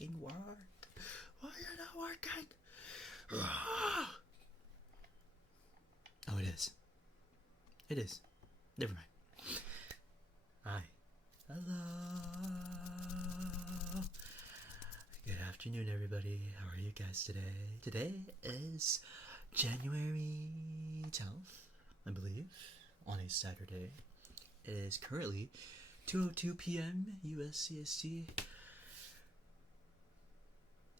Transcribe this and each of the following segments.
fucking work? Why are you not working? Oh, it is. It is. Never mind. Hi. Hello. Good afternoon, everybody. How are you guys today? Today is January 10th, I believe, on a Saturday. It is currently 2:02 p.m. US CST.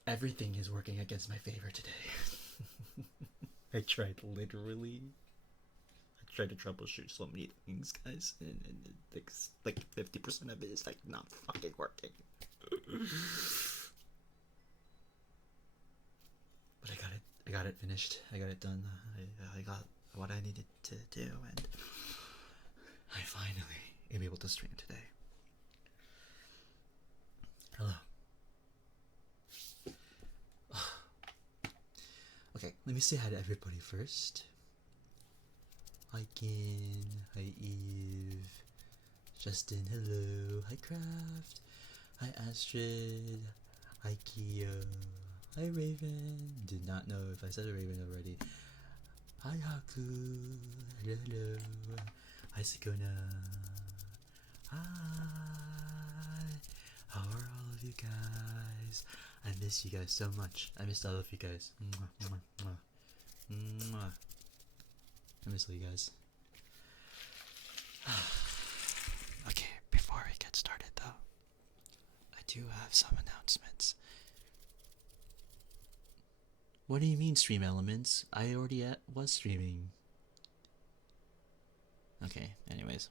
Everything is working against my favor today. I tried to troubleshoot so many things, guys, and like 50% of it is like not fucking working. But I got it finished. I got it done. I got what I needed to do, and I finally am able to stream today. Hello. Okay, let me say hi to everybody first. Hi Kin, hi Eve, Justin, hello, hi Craft, hi Astrid, hi Kyo, hi Raven, did not know if I said Raven already. Hi Haku, hello, hi Sakuna, hi, how are all of you guys? I miss you guys so much. I missed all of you guys. Mwah, mwah, mwah. Mwah. I miss all you guys. Okay, before we get started though, I do have some announcements. What do you mean stream elements? I already was streaming. Okay, anyways.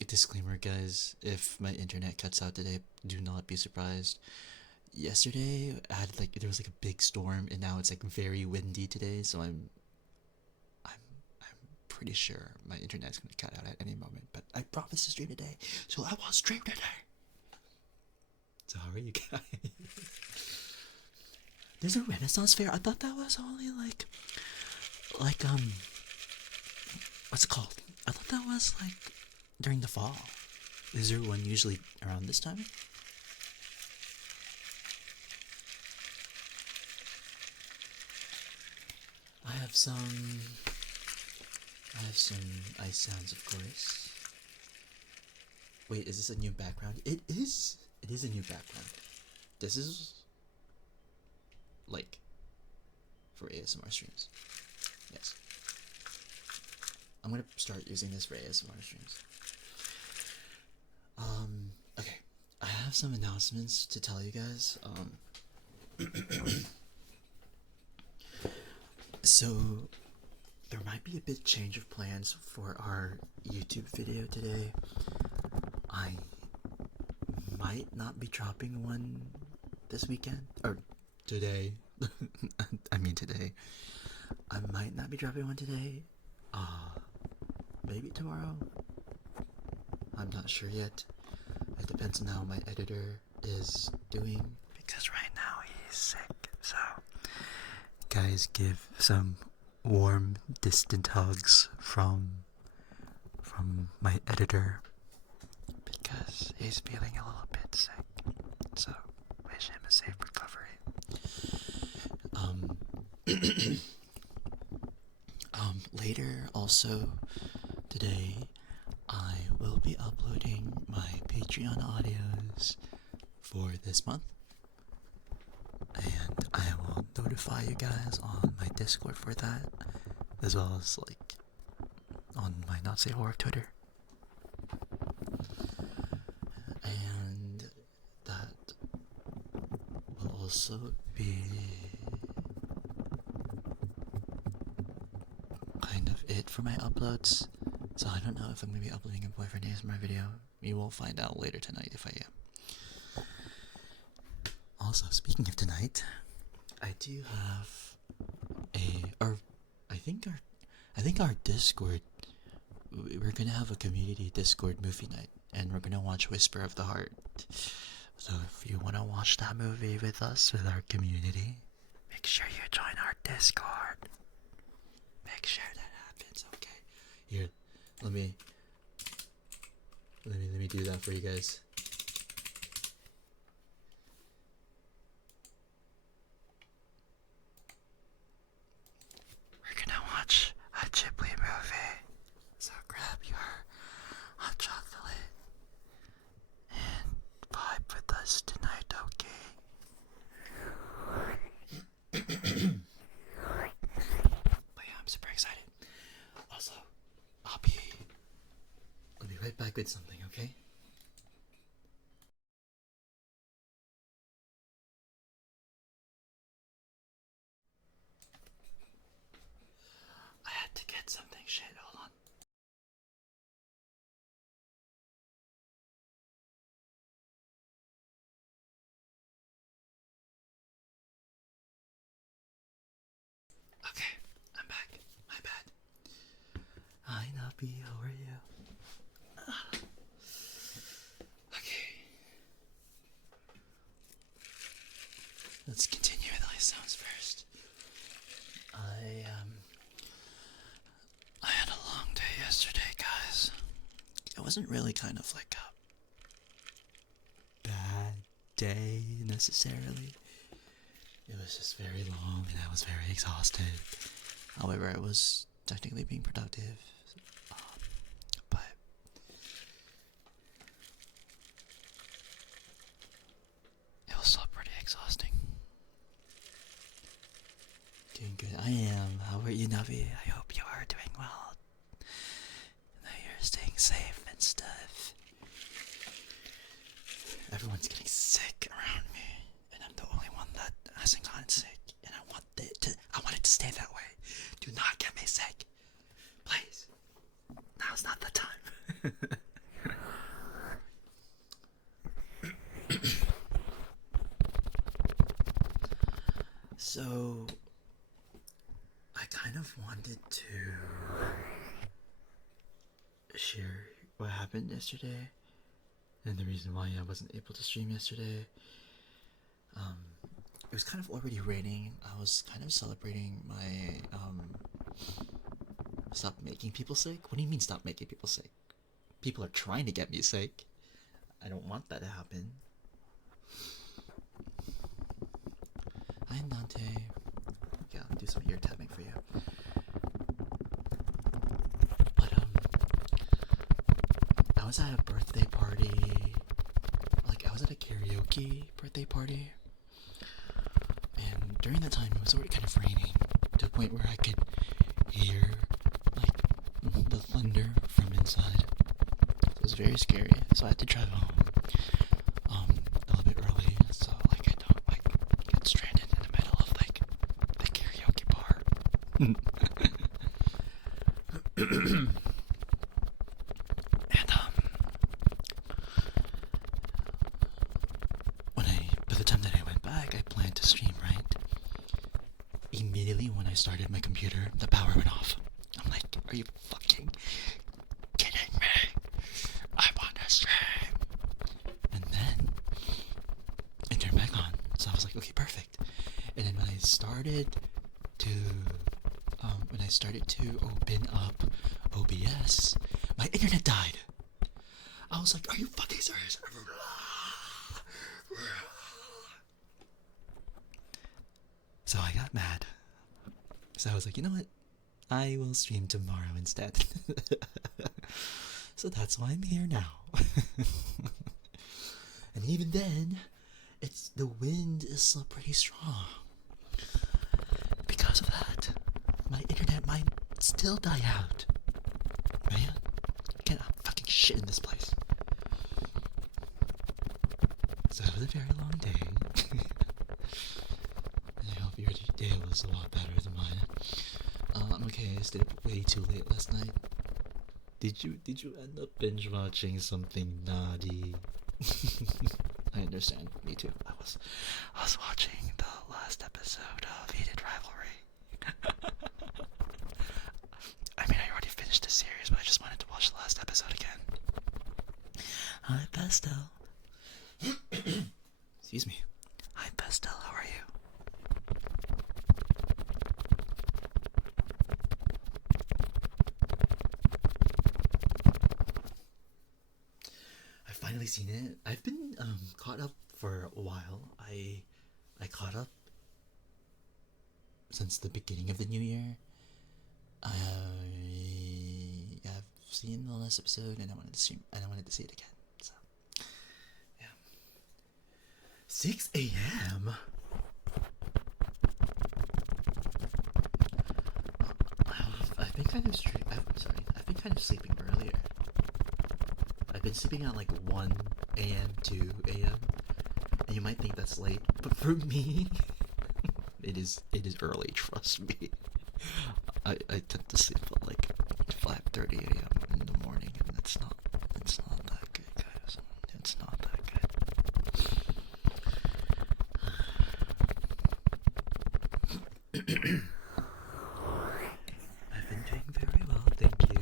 A disclaimer, guys, if my internet cuts out today, do not be surprised. Yesterday, there was like a big storm, and now it's like very windy today, so I'm pretty sure my internet's gonna cut out at any moment. But I promise to stream today, so I will stream today. So how are you guys? There's a Renaissance fair. I thought that was only like what's it called? I thought that was like during the fall. Is there one usually around this time? I have some ice sounds, of course. Wait, is this a new background? It is. It is a new background. This is like for ASMR streams. Yes. I'm gonna start using this for ASMR streams. Okay. I have some announcements to tell you guys. So there might be a big change of plans for our YouTube video today. I might not be dropping one this weekend, or today. I mean today. I might not be dropping one today. Maybe tomorrow. I'm not sure yet. It depends on how my editor is doing, because right now he's sick. So guys, give some warm, distant hugs from my editor, because he's feeling a little bit sick. So wish him a safe recovery. Later, also today, I will be uploading my Patreon audios for this month, and I will notify you guys on my Discord for that, as well as like on my Not Say Horror Twitter. And that will also be kind of it for my uploads. So I don't know if I'm going to be uploading a boyfriend ASMR video. You will find out later tonight if I am. Also, speaking of tonight, I do have I think our Discord, we're gonna have a community Discord movie night, and we're gonna watch Whisper of the Heart. So if you wanna watch that movie with us, with our community, make sure you join our Discord. Make sure that happens, okay? Here, let me do that for you guys. us tonight, okay? But yeah, I'm super excited. Also, I'll be right back with something, okay? I had to get something. Shit, hold on. Okay, I'm back. My bad. Hi, Nappy. How are you? Okay. Let's continue with the sounds first. I had a long day yesterday, guys. It wasn't really kind of like a bad day necessarily. It was just very long and I was very exhausted. However, I was technically being productive. But it was still pretty exhausting. Doing good. I am. How are you, Navi? I hope you are doing well. That you're staying safe and stuff. Everyone's getting sick around me, and I'm the only one that hasn't gotten sick. And I want it to stay that way. Do not get me sick, please. Now's not the time. So, I kind of wanted to share what happened yesterday and the reason why I wasn't able to stream yesterday. It was kind of already raining. I was kind of celebrating my stop making people sick. What do you mean stop making people sick? People are trying to get me sick. I don't want that to happen. Hi, Dante. Yeah, I'll do some ear tapping for you. But I was at a birthday party. Like, I was at a karaoke birthday party. And during that time, it was already kind of raining to a point where I could hear, like, the thunder from inside. So it was very scary. So I had to drive home a little bit early, so like I don't like get stranded in the middle of like the karaoke bar. And by the time that I went back, I planned to stream, right? Immediately when I started my computer, the power went off. I'm like, are you fucking kidding me? I want to stream. And then it turned back on. So I was like, okay, perfect. And then when I started to open up OBS, my internet died. I was like, are you fucking serious? So I got mad. So I was like, you know what? I will stream tomorrow instead. So that's why I'm here now. And even then, the wind is still pretty strong. Because of that, my internet might still die out. Man, can't fucking shit in this place. So it was a very long day. I hope your day was a lot better than mine. Okay, I stayed up way too late last night. Did you end up binge watching something naughty? I understand. Me too. I was watching the last episode of Heated Rivalry. I mean, I already finished the series, but I just wanted to watch the last episode again. Hi, Pastel. Excuse me. Hi, Pastel. How are you? I've finally seen it. I've been caught up for a while. I caught up since the beginning of the new year. I have seen the last episode, and I wanted to see it again. So, yeah. 6 a.m. I've been kind of I've been kind of sleeping earlier. I've been sleeping at like 1 a.m. 2 a.m. And you might think that's late, but for me, it is early. Trust me. I tend to sleep at like 5:30 a.m. in the morning, and it's not that good, guys. It's not that good. I've been doing very well, thank you.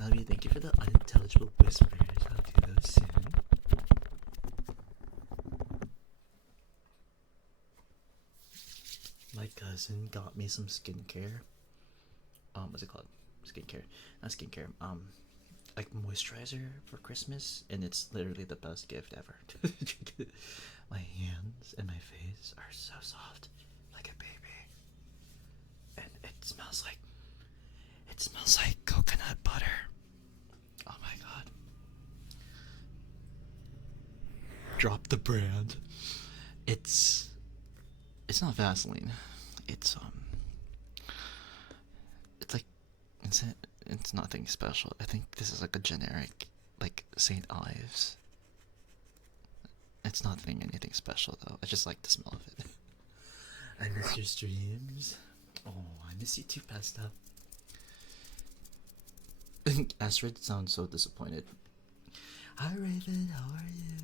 Navi, thank you for the unintelligible whispers. I'll do those soon. My cousin got me some skincare. What's it called? Skincare. Not skincare. Like moisturizer for Christmas, and it's literally the best gift ever. My hands and my face are so soft, like a baby. And it smells like coconut butter. Oh my god. Drop the brand. It's not Vaseline. It's like it's nothing special. I think this is like a generic, like St. Ives. It's not anything special though. I just like the smell of it. I miss your streams. Oh, I miss you too, Pasta. Astrid sounds so disappointed. Hi Raven, how are you?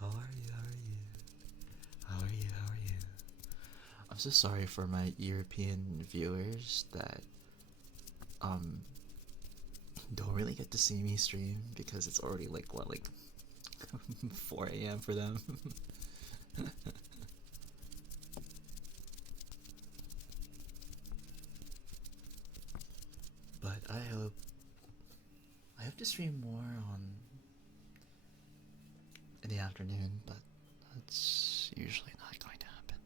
How are you? How are you? I'm so sorry for my European viewers that don't really get to see me stream because it's already like 4 a.m. for them. But I hope to stream more in the afternoon, but that's usually not going to happen.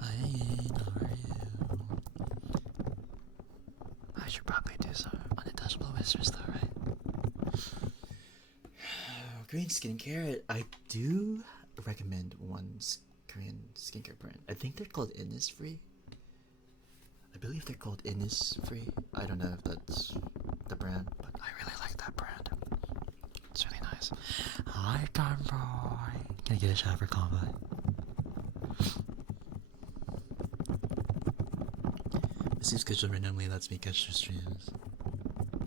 Hi, how are you? I should probably do some unintelligible whispers though, right? Korean skincare, I do recommend one Korean skincare brand. I think they're called Innisfree. I believe they're called Innisfree. I don't know if that's the brand, but I really like that brand. It's really nice. Hi, Convoy. Can I get a shout for Convoy? This is schedule randomly lets me catch your streams.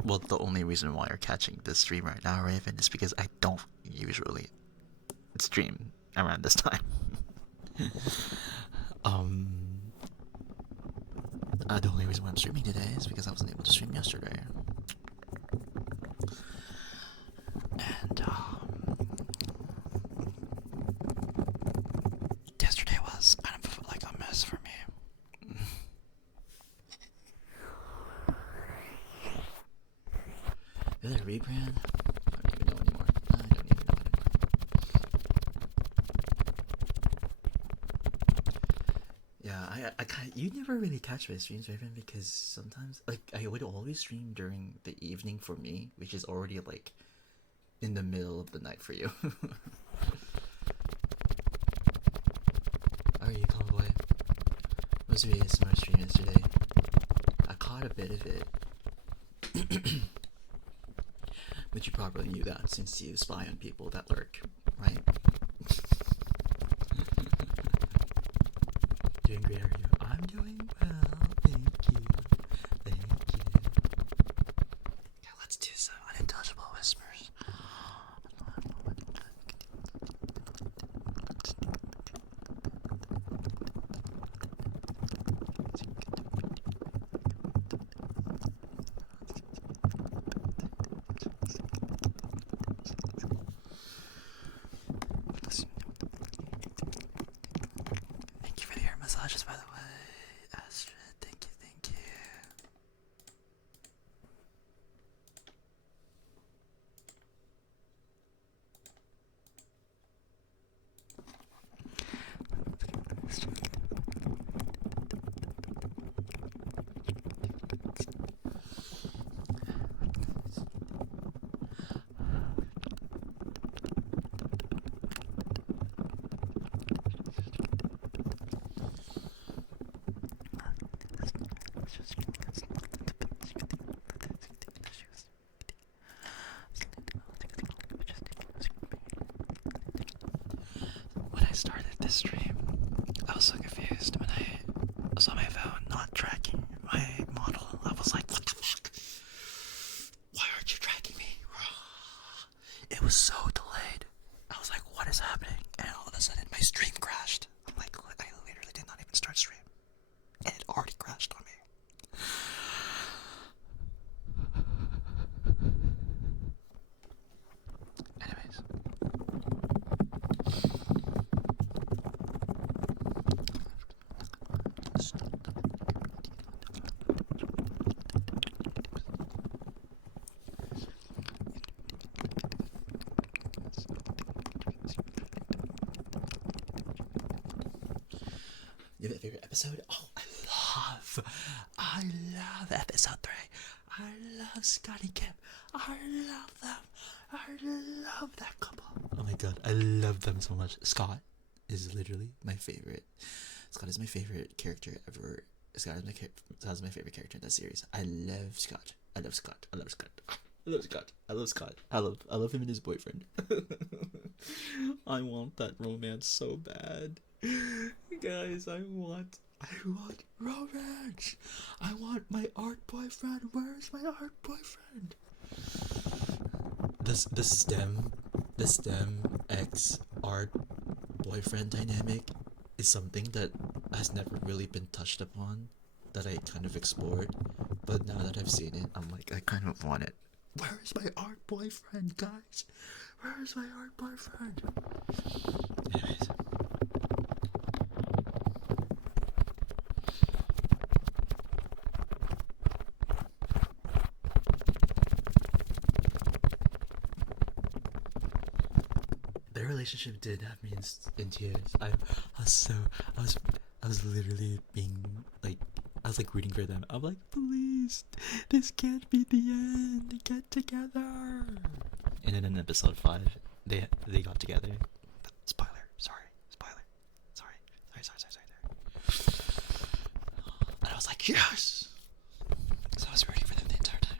Well, the only reason why you're catching this stream right now, Raven, is because I don't usually stream around this time. The only reason why I'm streaming today is because I wasn't able to stream yesterday. And yesterday was kind of like a mess for me. Is it a rebrand? I don't even know anymore. Yeah, you never really catch my streams, Raven, because sometimes, like, I would always stream during the evening for me, which is already, like, in the middle of the night for you. How are you, Convoy? Was your ASMR stream yesterday? I caught a bit of it. But you probably knew that since you spy on people that lurk, right? Doing great, are you? I'm doing well, thank you. Thank you. Yeah, let's do some unintelligible whispers. started this stream, I was so confused when I was on my phone not tracking my model. I was like, what the fuck? Why aren't you tracking me? It was so delayed. I was like, what is happening? And all of a sudden, my stream crashed. I'm like, I literally did not even start stream. And it already crashed on me. Anyways. You have a favorite episode? Oh, I love episode 3. I love Scotty Kip. I love them. I love that couple. Oh my god, I love them so much. Scott is literally my favorite. Scott is my favorite character ever. Scott is my favorite character in that series. I love Scott. I love Scott. I love Scott. I love Scott. I love Scott. I love him and his boyfriend. I want that romance so bad. Guys, I want romance. I want my art boyfriend. Where's my art boyfriend? The STEM X art boyfriend dynamic is something that has never really been touched upon, that I kind of explored, but now that I've seen it, I'm like, I kind of want it. Where is my art boyfriend, guys? Where is my art boyfriend? Anyways. Their relationship did have me in tears. I was literally being like, I was like rooting for them. I'm like, please, this can't be the end. Get together. And then in episode 5, they got together. Spoiler. Sorry. And I was like, yes. So I was rooting for them the entire time.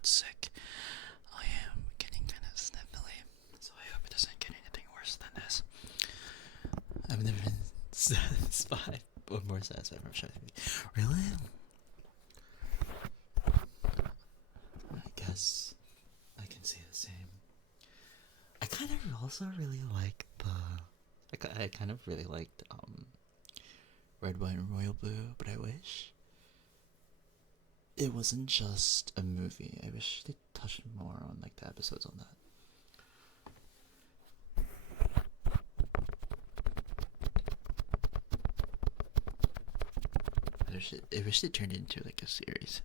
Sick. I am getting kind of sniffly, so I hope it doesn't get anything worse than this. I've never been satisfied or more satisfied from showing me. Really? I guess I can say the same. I kind of also really like I kind of really liked Red, White, and Royal Blue, but I wish it wasn't just a movie. I wish they touched more on like the episodes on that. I wish it turned into like a series.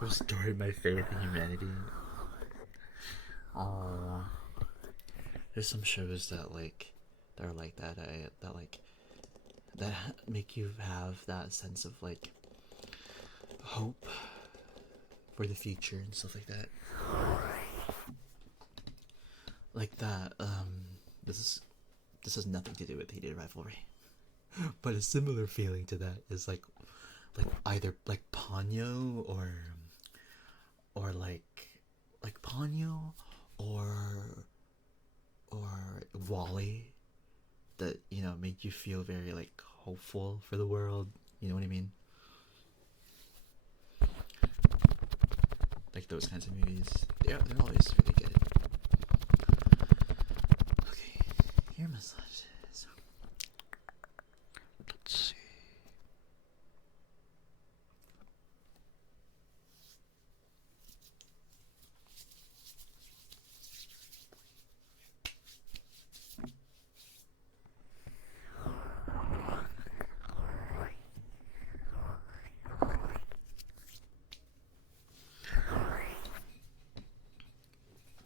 Restored my faith in humanity. Oh, there's some shows that are like that. That make you have that sense of like hope for the future and stuff like that. Like that. This has nothing to do with heated rivalry, but a similar feeling to that is like either like Ponyo or like Ponyo or Wally, that, you know, make you feel very like hopeful for the world. You know what I mean? Like those kinds of movies. They're always really good. Okay, ear massages. Let's see.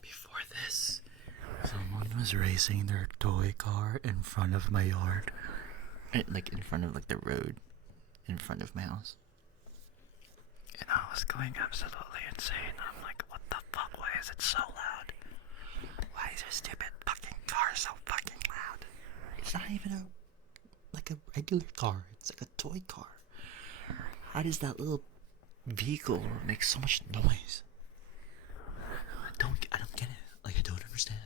Before this, someone was racing their toy car in front of my yard. Like in front of like the road in front of my house. And I was going absolutely insane. I'm like, what the fuck? Why is it so loud? Why is your stupid fucking car so fucking loud? It's not even a regular car. It's like a toy car. How does that little vehicle make so much noise? I don't get it. Like, I don't understand.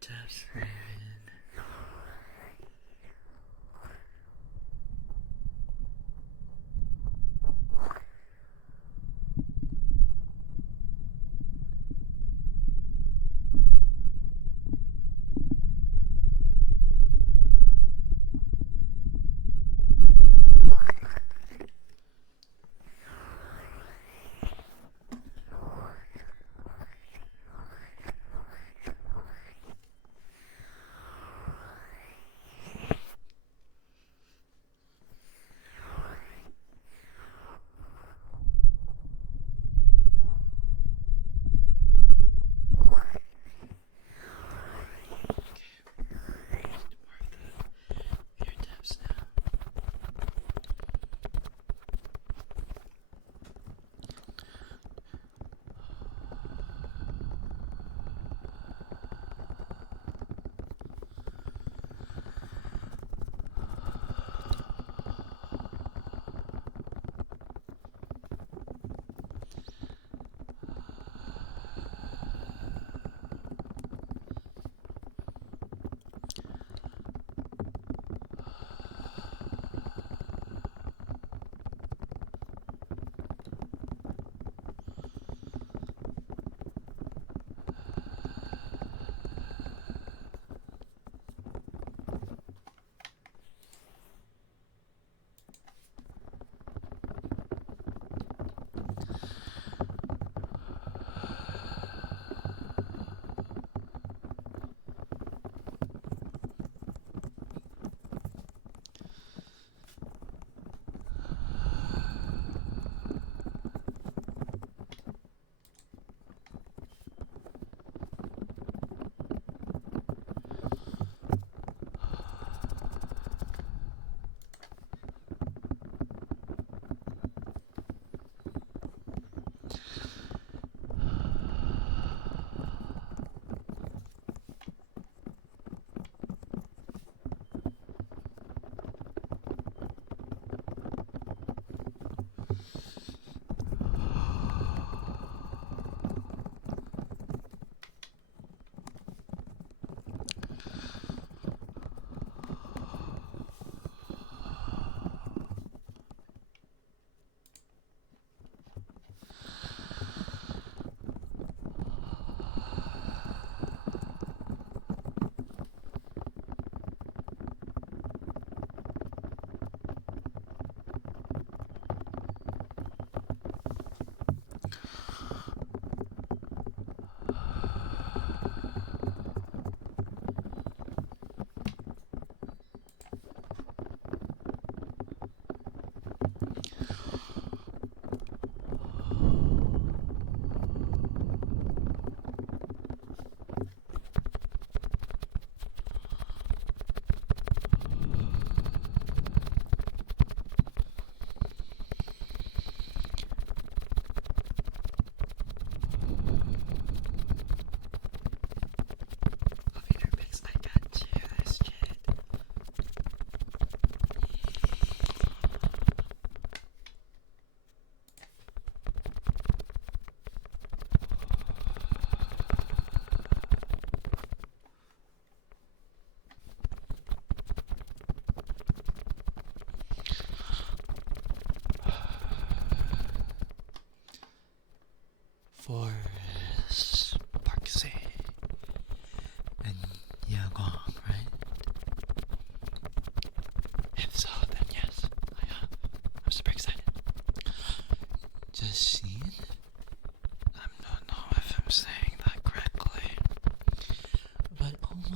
Just Raven.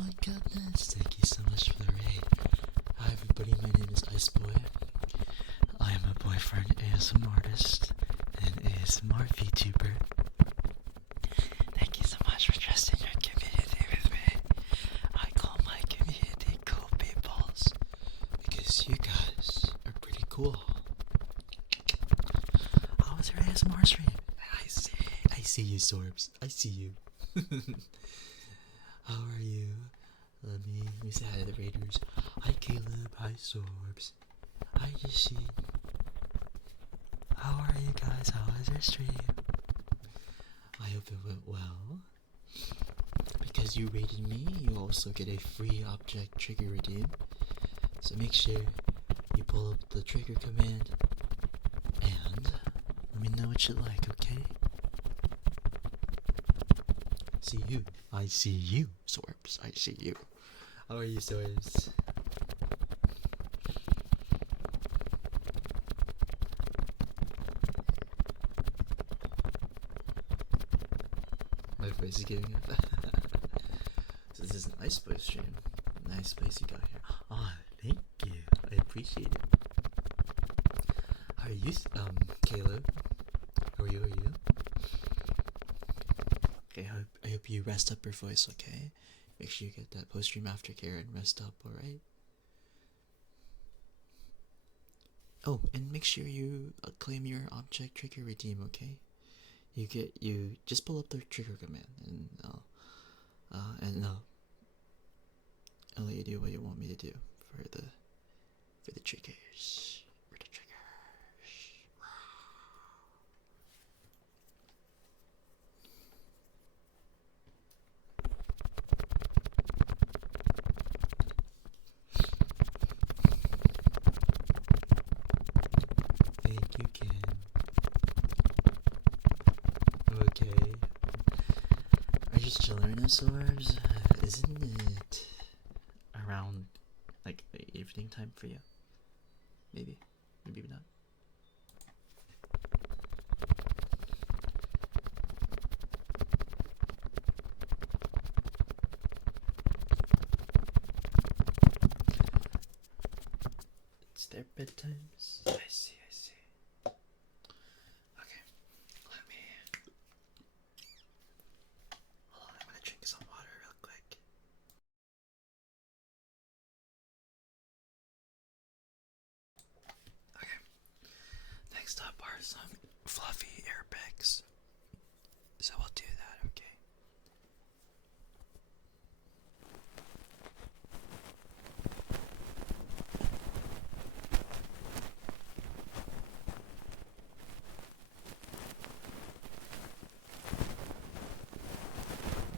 my goodness, thank you so much for the raid. Hi everybody, my name is Ice Boy. I am a boyfriend ASMR artist and ASMR VTuber. Thank you so much for trusting your community with me. I call my community cool peoples because you guys are pretty cool. How was your ASMR stream? I see you, Sorbs. I see you. How are you? Let me say hi to the raiders. Hi Caleb, hi Sorbs. Hi Yishi. How are you guys? How was your stream? I hope it went well. Because you rated me, you also get a free object trigger redeem. So make sure you pull up the trigger command and let me know what you like, okay? See you. I see you, Sorbs. I see you. How are you, Sorbs? My voice is giving up. So this is an Ice Boy stream. Nice place you got here. Oh, thank you. I appreciate it. How are you, Caleb? How are you? Okay, I hope you rest up your voice, okay? Make sure you get that post-stream aftercare and rest up, alright? Oh, and make sure you claim your object trigger redeem, okay? You just pull up the trigger command and I'll let you do what you want me to do for the triggers. For the triggers. Thank you, Ken. Okay. Are you still chilling, dinosaurs? Isn't it around like the evening time for you? Maybe not. It's their bedtimes. I see. Okay, let me. Hold on, I'm gonna drink some water real quick. Okay, next up are some fluffy airbags. So we'll do that, okay?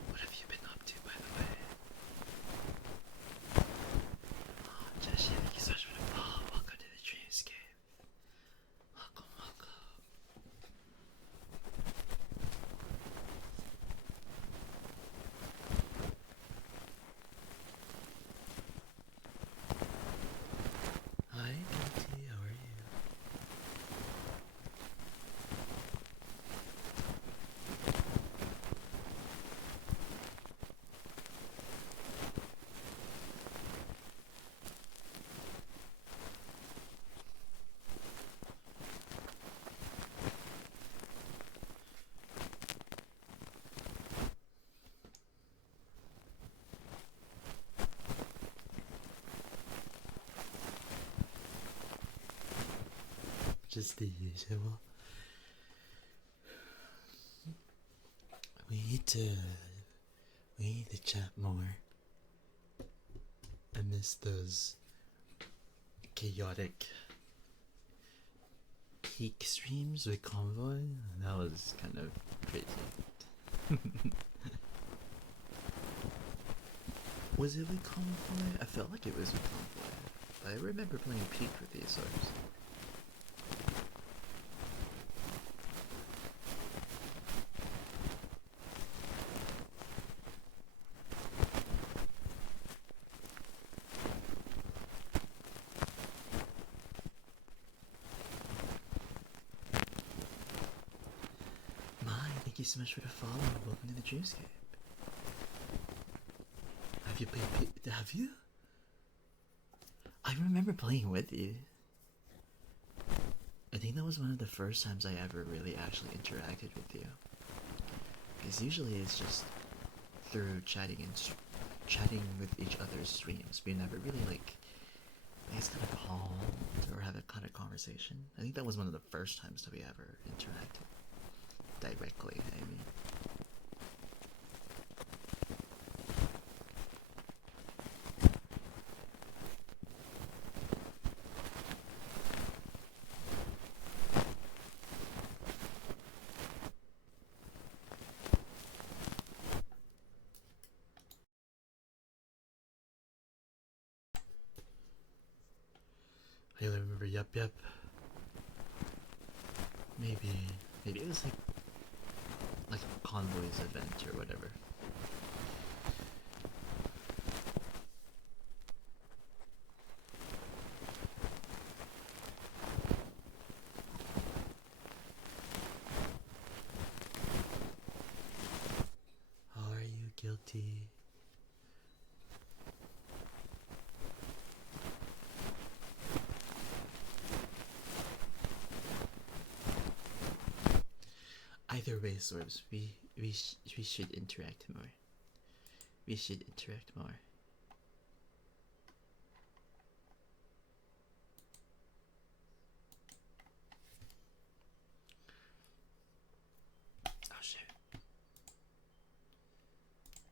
What have you been up to, by the way? Oh, Jesse, thank you so much for the follow. Welcome to the dreamscape. Welcome. Hi, Katie, how are you? Just the usual. We need to chat more. I miss those chaotic peak streams with Convoy. That was kind of crazy. Was it with Convoy? I felt like it was with Convoy. I remember playing Peak with these sorts. Thank you so much for the follow. Welcome to the Dreamscape. Have Have you played? Have you? I remember playing with you. I think that was one of the first times I ever really actually interacted with you. Because usually it's just through chatting with each other's streams. We never really like, I guess, kind of called or have a kind of conversation. I think that was one of the first times that we ever interacted directly. I mean. I remember, yep. Maybe it was like a Convoys event or whatever. Are you guilty? Either way, Sorbs, we should interact more. We should interact more. Oh shit.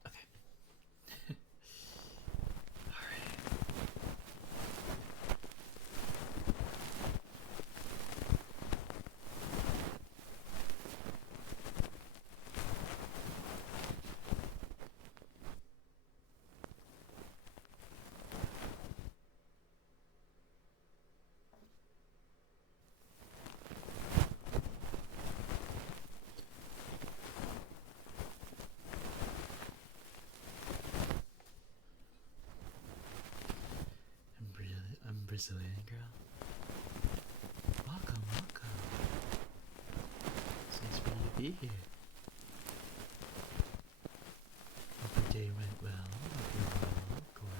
Okay. Alright. I'm Brazilian girl. Welcome. It's nice for you to be here. Hope your day went well. Hope you're well, of course.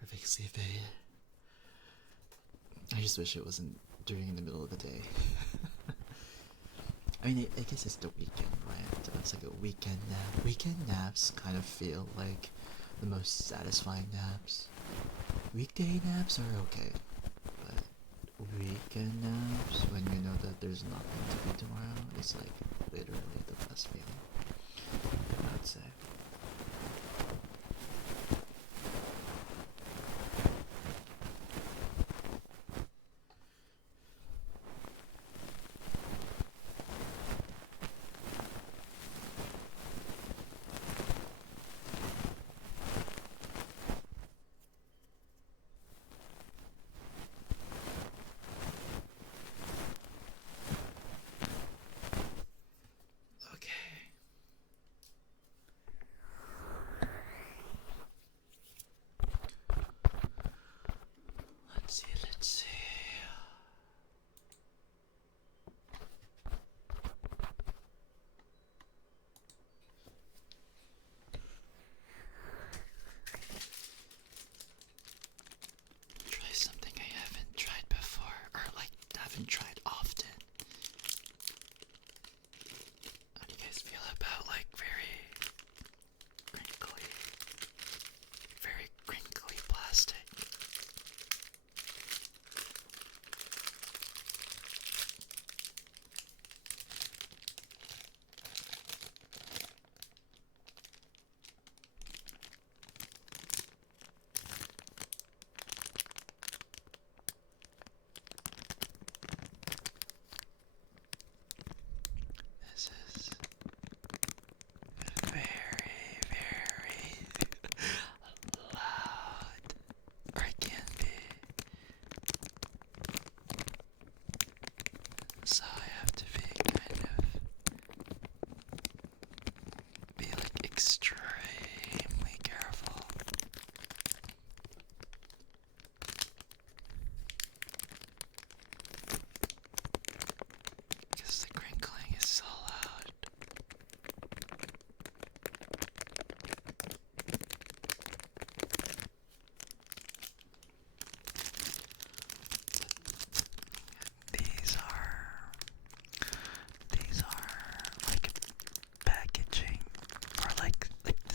Perfect sleep aid. I just wish it wasn't during the middle of the day. I mean, I guess it's the weekend, right? So it's like a weekend nap. Weekend naps kind of feel like the most satisfying naps. Weekday naps are okay, but weekend naps, when you know that there's nothing to do tomorrow, is like literally the best feeling, I would say. Okay.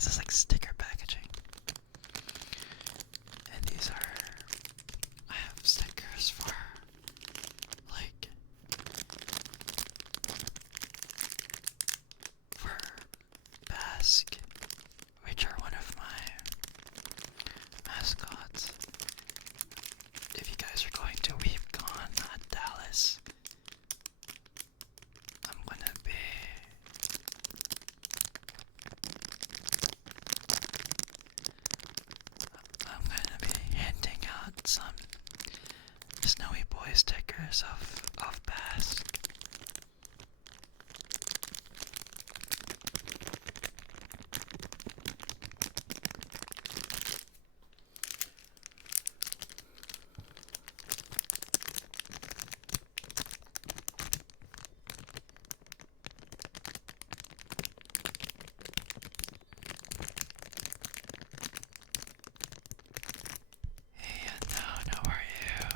This is like sticker packaging. And these are, I have stickers for like for Basque, which are one of my mascots. If you guys are going to WeebCon at Dallas, I'm gonna be handing out some Snowy Boy stickers of Basque. Hey, unknown, how are you?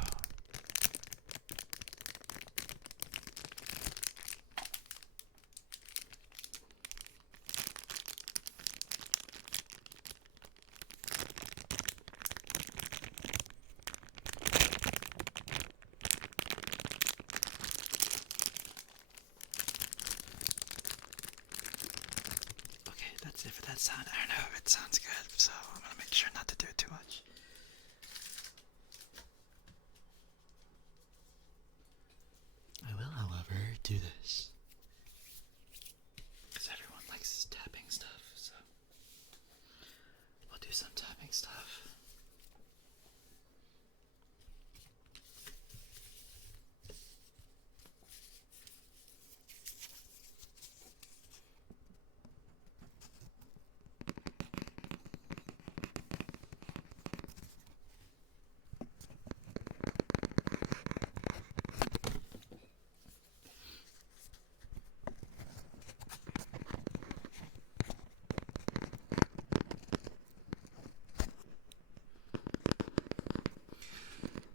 Okay, that's it for that sound. I don't know if it sounds good, so I'm gonna make sure not to do it too much. I will, however, do this, because everyone likes tapping stuff, so we'll do some tapping stuff.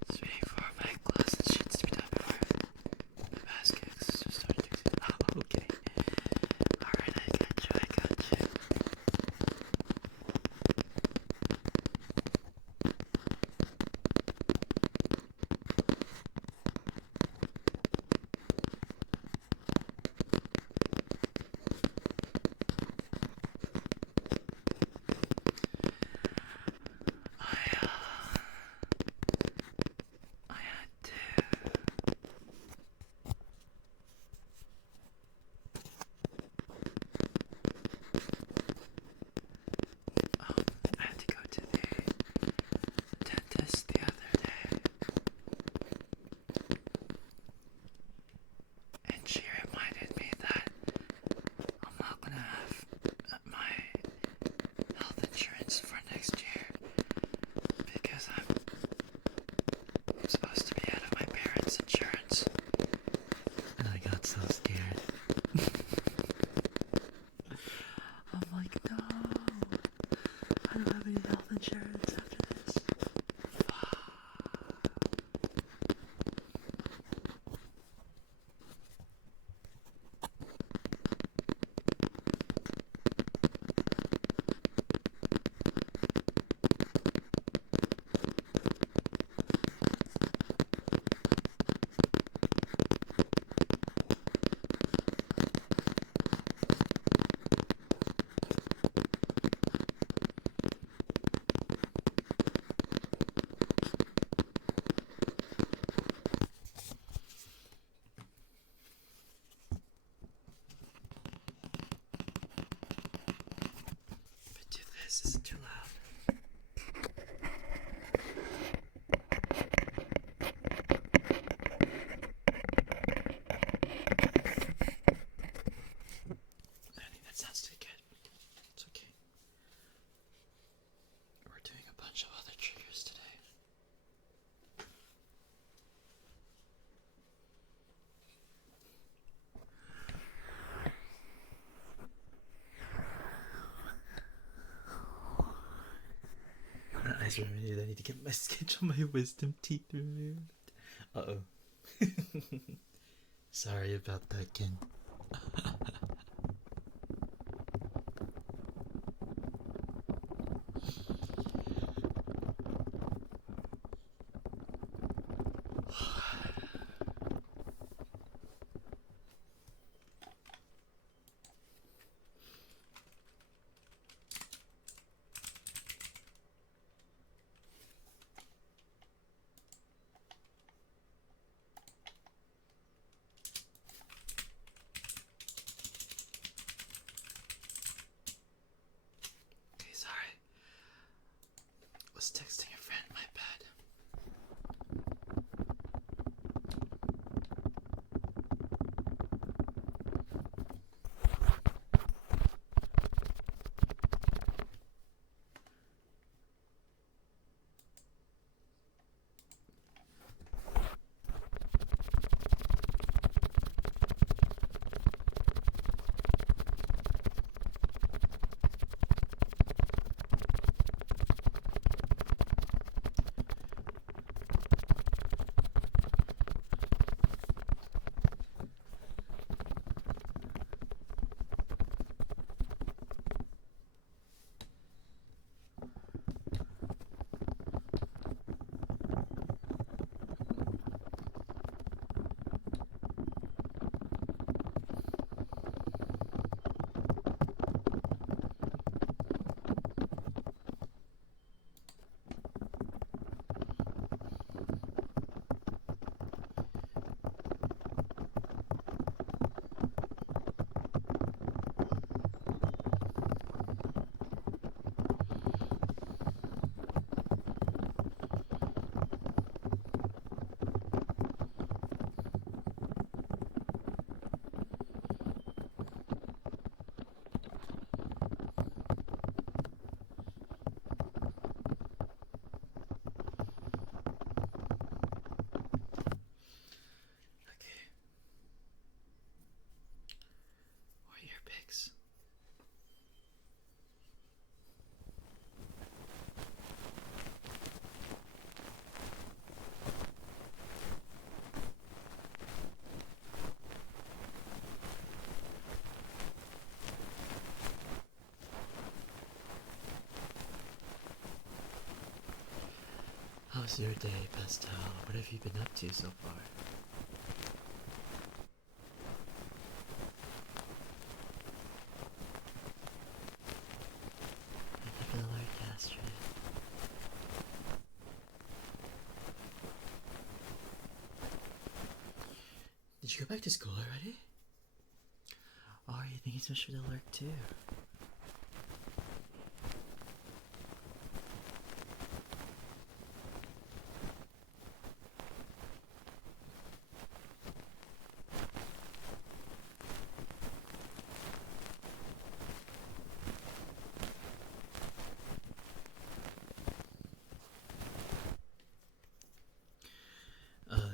Just waiting for my closet sheets to be done before the baskets start to. Oh, okay. Alright, I got you, I got you. I had to I had to go to the dentist the other day, and she reminded me that I'm not gonna have my health insurance for next year because I'm supposed to be out of my parents' insurance. And I got so scared. I'm like, no, I don't have any health insurance after this. But do this isn't too loud. I think that sounds too good. It's okay. We're doing a bunch of other triggers today. I just remembered I need to get my schedule, my wisdom teeth removed. Uh-oh. Sorry about that, Ken. was texting a friend, my bad. How's your day, Pastel? What have you been up to so far? I think I'll like Astrid. Did you go back to school already? Or you think he's Mr. to work too?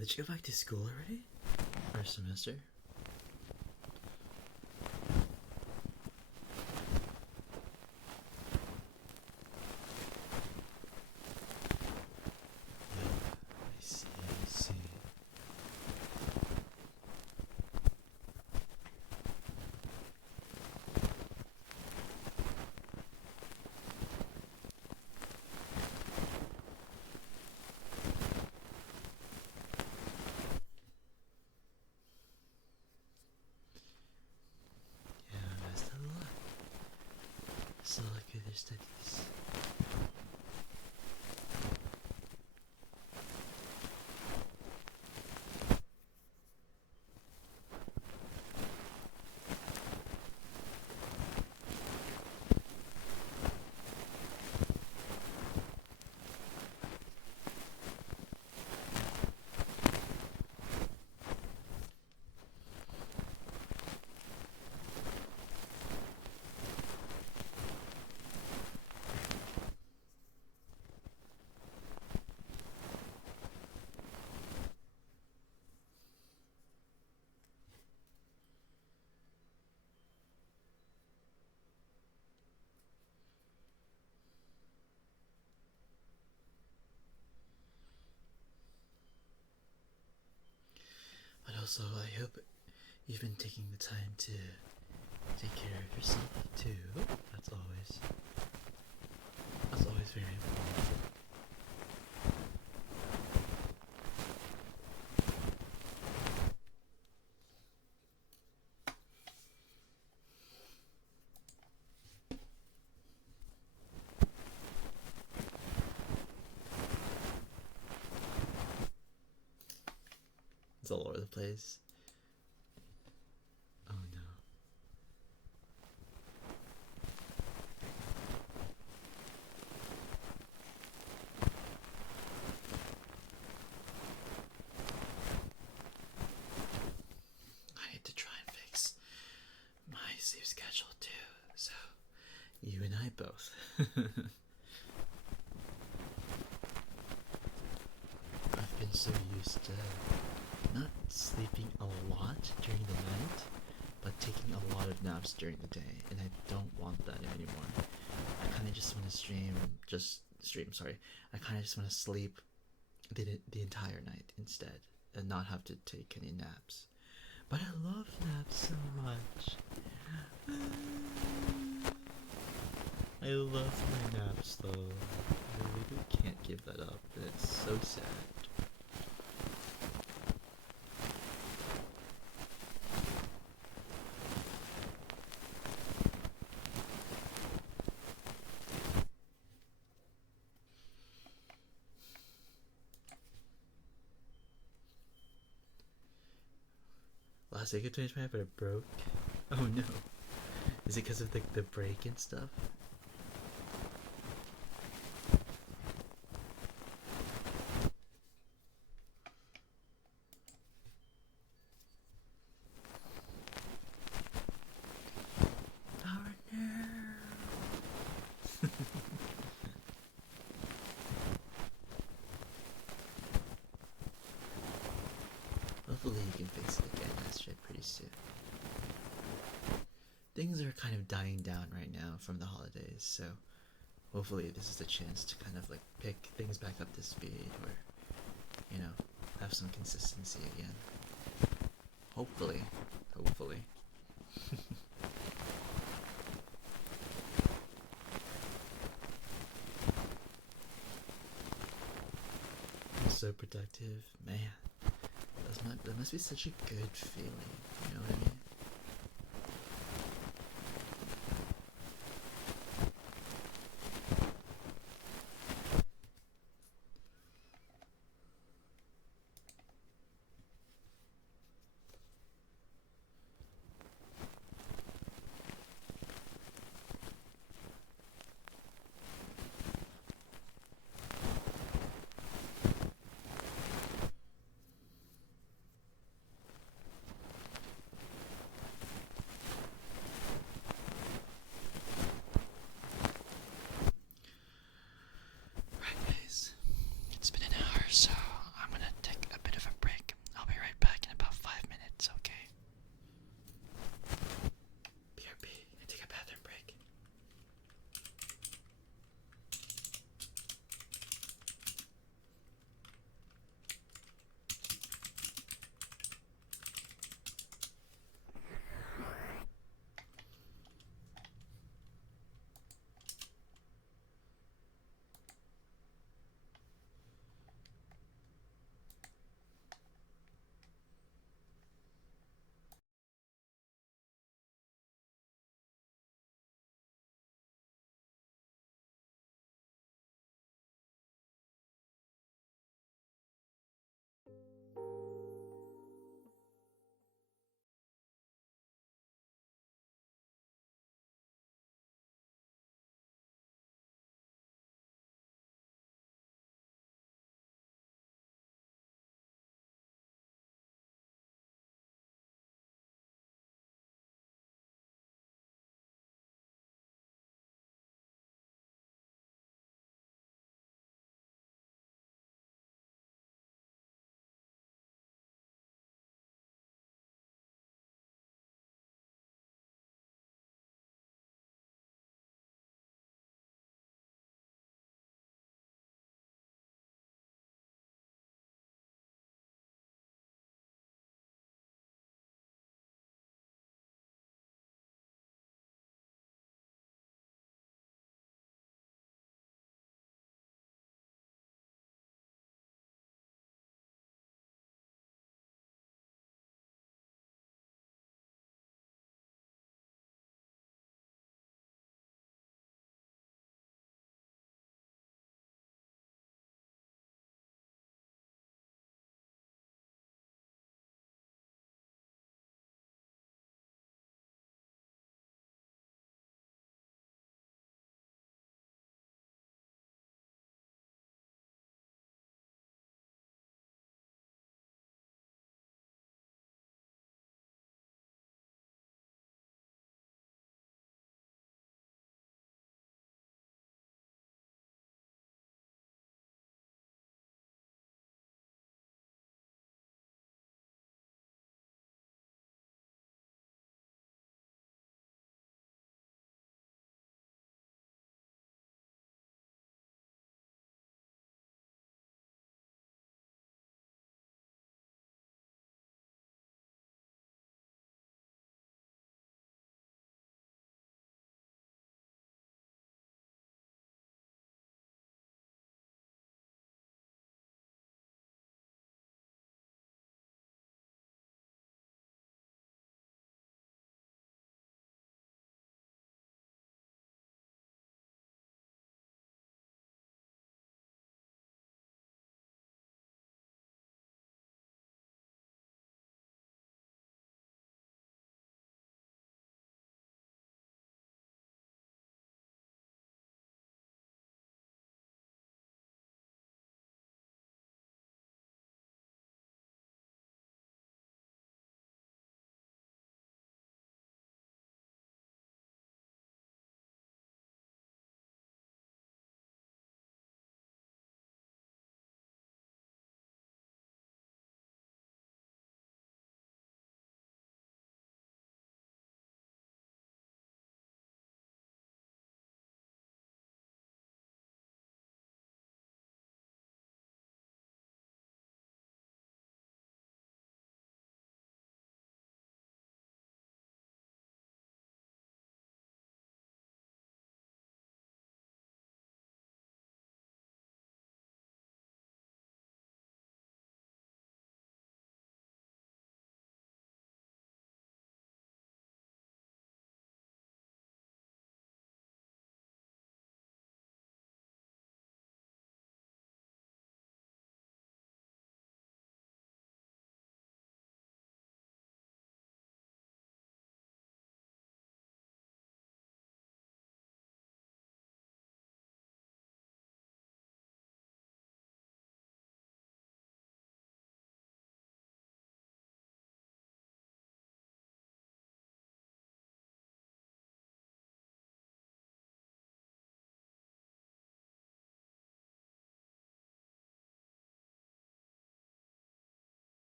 Did you go back to school already? First semester? I see, I see. So luck with your studies. But also, I hope you've been taking the time to take care of yourself too. That's always very important. It's all over the place. Oh no. and I both. I've been so used to not sleeping a lot during the night, but taking a lot of naps during the day, and I don't want that anymore. I kind of just want to sorry. I kind of just want to sleep the entire night instead, and not have to take any naps. But I love naps so much. I love my naps though. I really can't give that up. It's so sad. Last week of 2025, but it broke. Oh no. Is it because of the break and stuff? Oh no. Hopefully you can fix it again, Astrid, pretty soon. Things are kind of dying down right now from the holidays, so hopefully this is the chance to kind of like pick things back up to speed, or, you know, have some consistency again. Hopefully. Hopefully. I'm so productive, man. That must be such a good feeling, you know what I mean?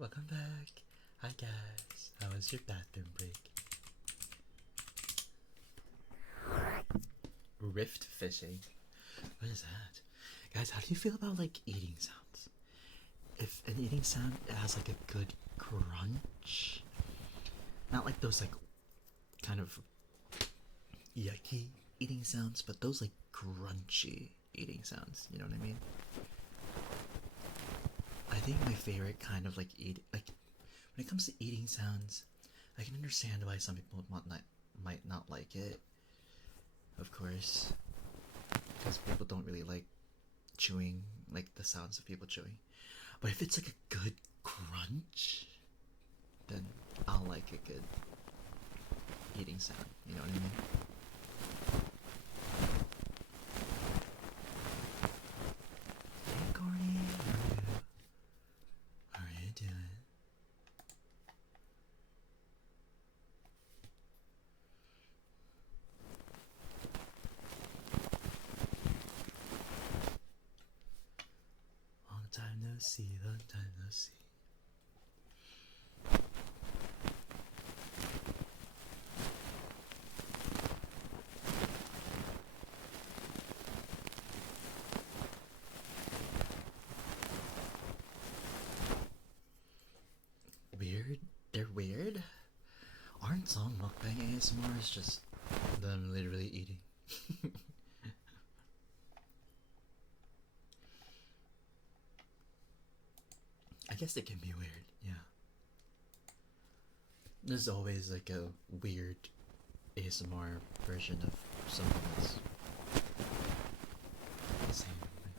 welcome back. Hi guys, how was your bathroom break? Rift fishing? What is that? Guys, how do you feel about like eating sounds? If an eating sound has like a good crunch, not like those like kind of yucky eating sounds, but those like crunchy eating sounds, you know what I mean? I think my favorite kind of like when it comes to eating sounds, I can understand why some people might not like it, of course, because people don't really like chewing, like the sounds of people chewing. But if it's like a good crunch, then I'll like a good eating sound, you know what I mean? Hey Corny, how are you doing? Long time no see, long time no see. Weird? They're weird? Aren't some mukbang ASMR is just them literally eating? I guess it can be weird, yeah. There's always like a weird ASMR version of something that's the same thing.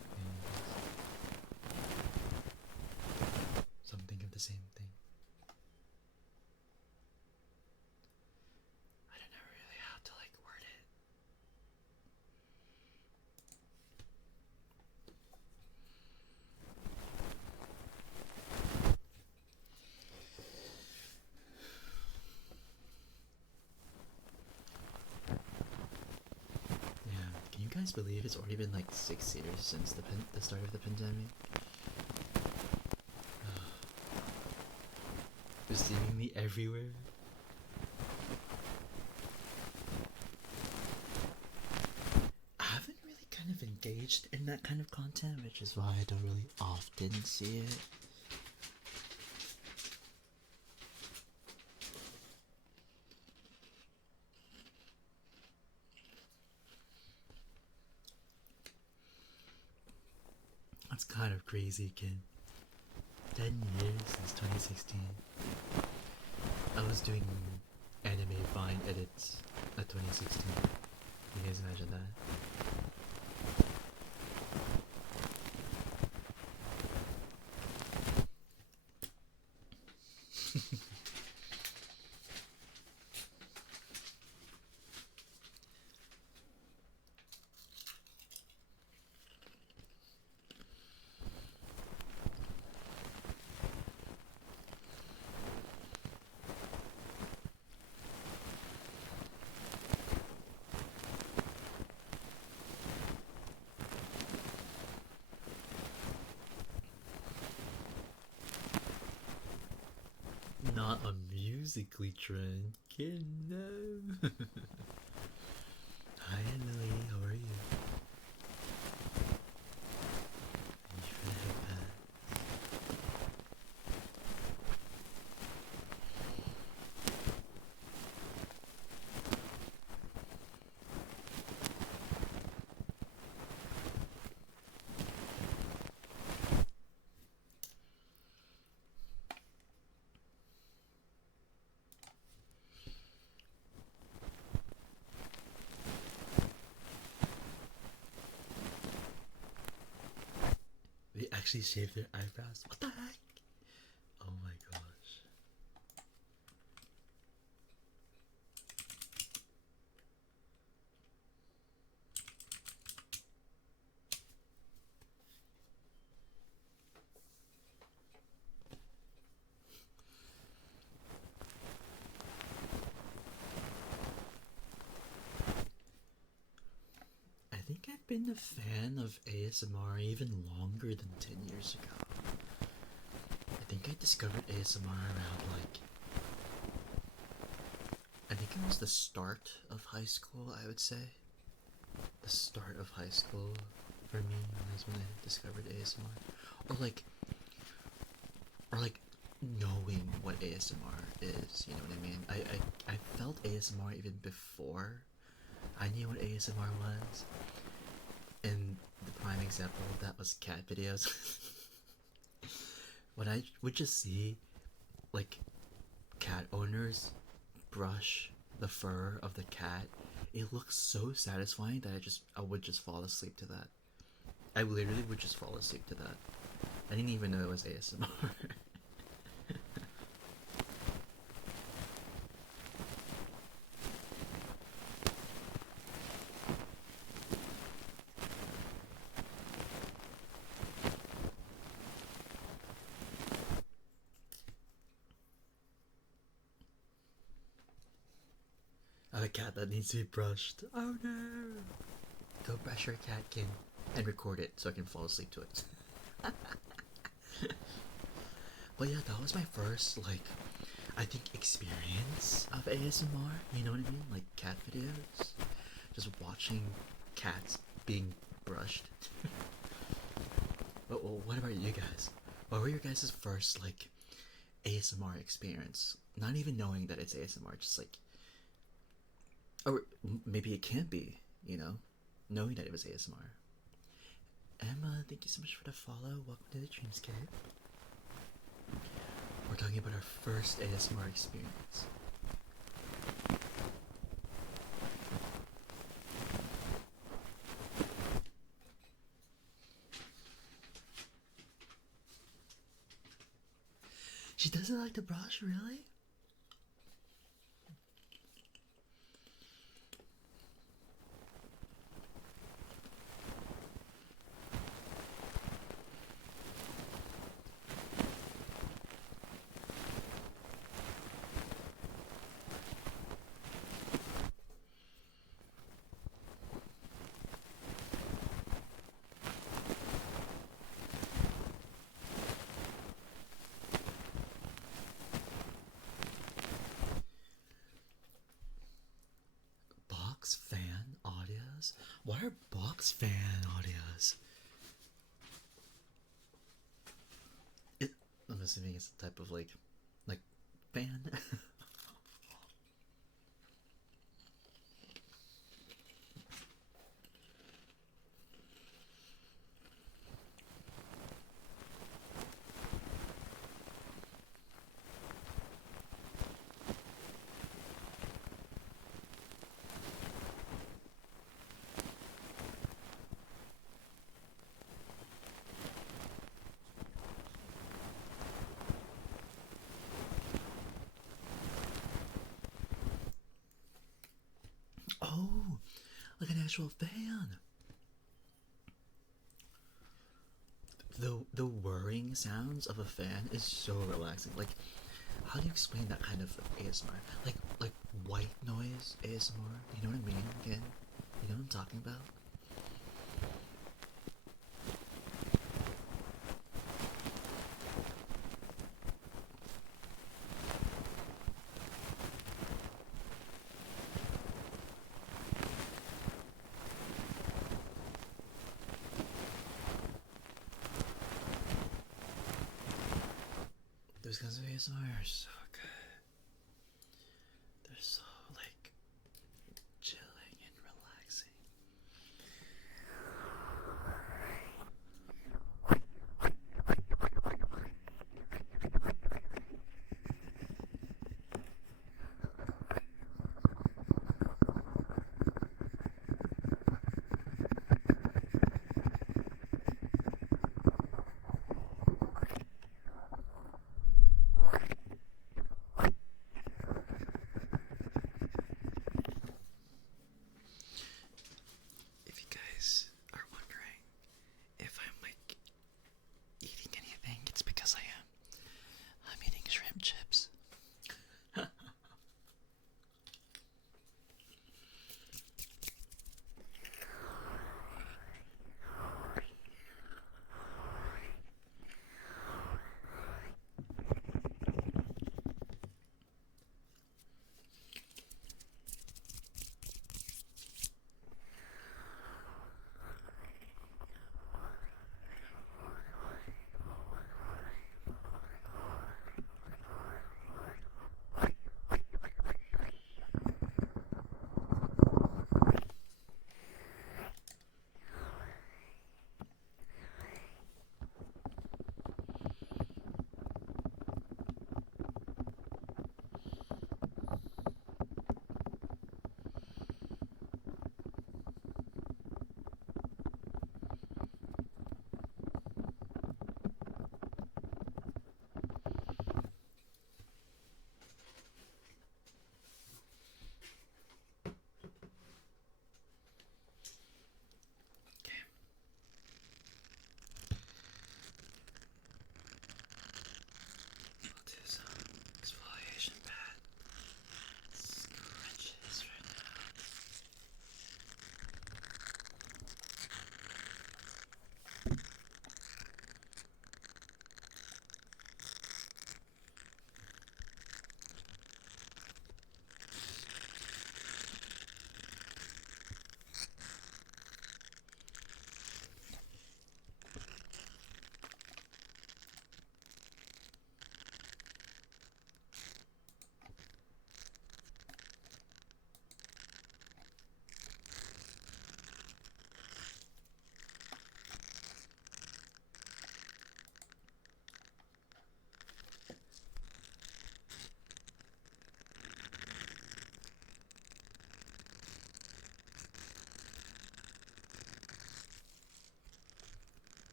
Something of the same thing. I don't know really how to like word it. Yeah, can you guys believe it's already been like 6 years since the start of the pandemic? You're seeing me everywhere. I haven't really kind of engaged in that kind of content, which is why I don't really often see it. That's kind of crazy, kid. 10 years since 2016. I was doing anime Vine edits at 2016. You guys imagine that? Not a musically trend. Kid, no. Hi, Emily. How are you? Thank you for the headband. They actually shave their eyebrows? What the heck? Oh my gosh. I think I've been a fan of ASMR even longer than 10 years ago. I think think I discovered ASMR around like, I think it was the start of high school, I would say. The start of high school for me was when I discovered ASMR. Or like, or like knowing what ASMR is, you know what I mean? I felt ASMR even before I knew what ASMR was. And the prime example of that was cat videos. When I would just see like cat owners brush the fur of the cat, it looks so satisfying that I would just fall asleep to that. I literally would just fall asleep to that. I didn't even know it was ASMR. A cat that needs to be brushed. Oh no! Go brush your catkin and record it so I can fall asleep to it. But yeah, that was my first, like, I think experience of ASMR. You know what I mean? Like cat videos. Just watching cats being brushed. But well, what about you guys? What were your guys' first, like, ASMR experience? Not even knowing that it's ASMR, just like, or maybe it can't be, you know, knowing that it was ASMR. Emma, thank you so much for the follow. Welcome to the Dreamscape. We're talking about our first ASMR experience. She doesn't like to brush, really? Box fan audios? What are box fan audios? I'm assuming it's a type of like fan. Oh, like an actual fan. The whirring sounds of a fan is so relaxing. Like, how do you explain that kind of ASMR? Like white noise ASMR. You know what I mean? Again, you know what I'm talking about? Those kinds of ASMR are so good. They're so like chilling and relaxing.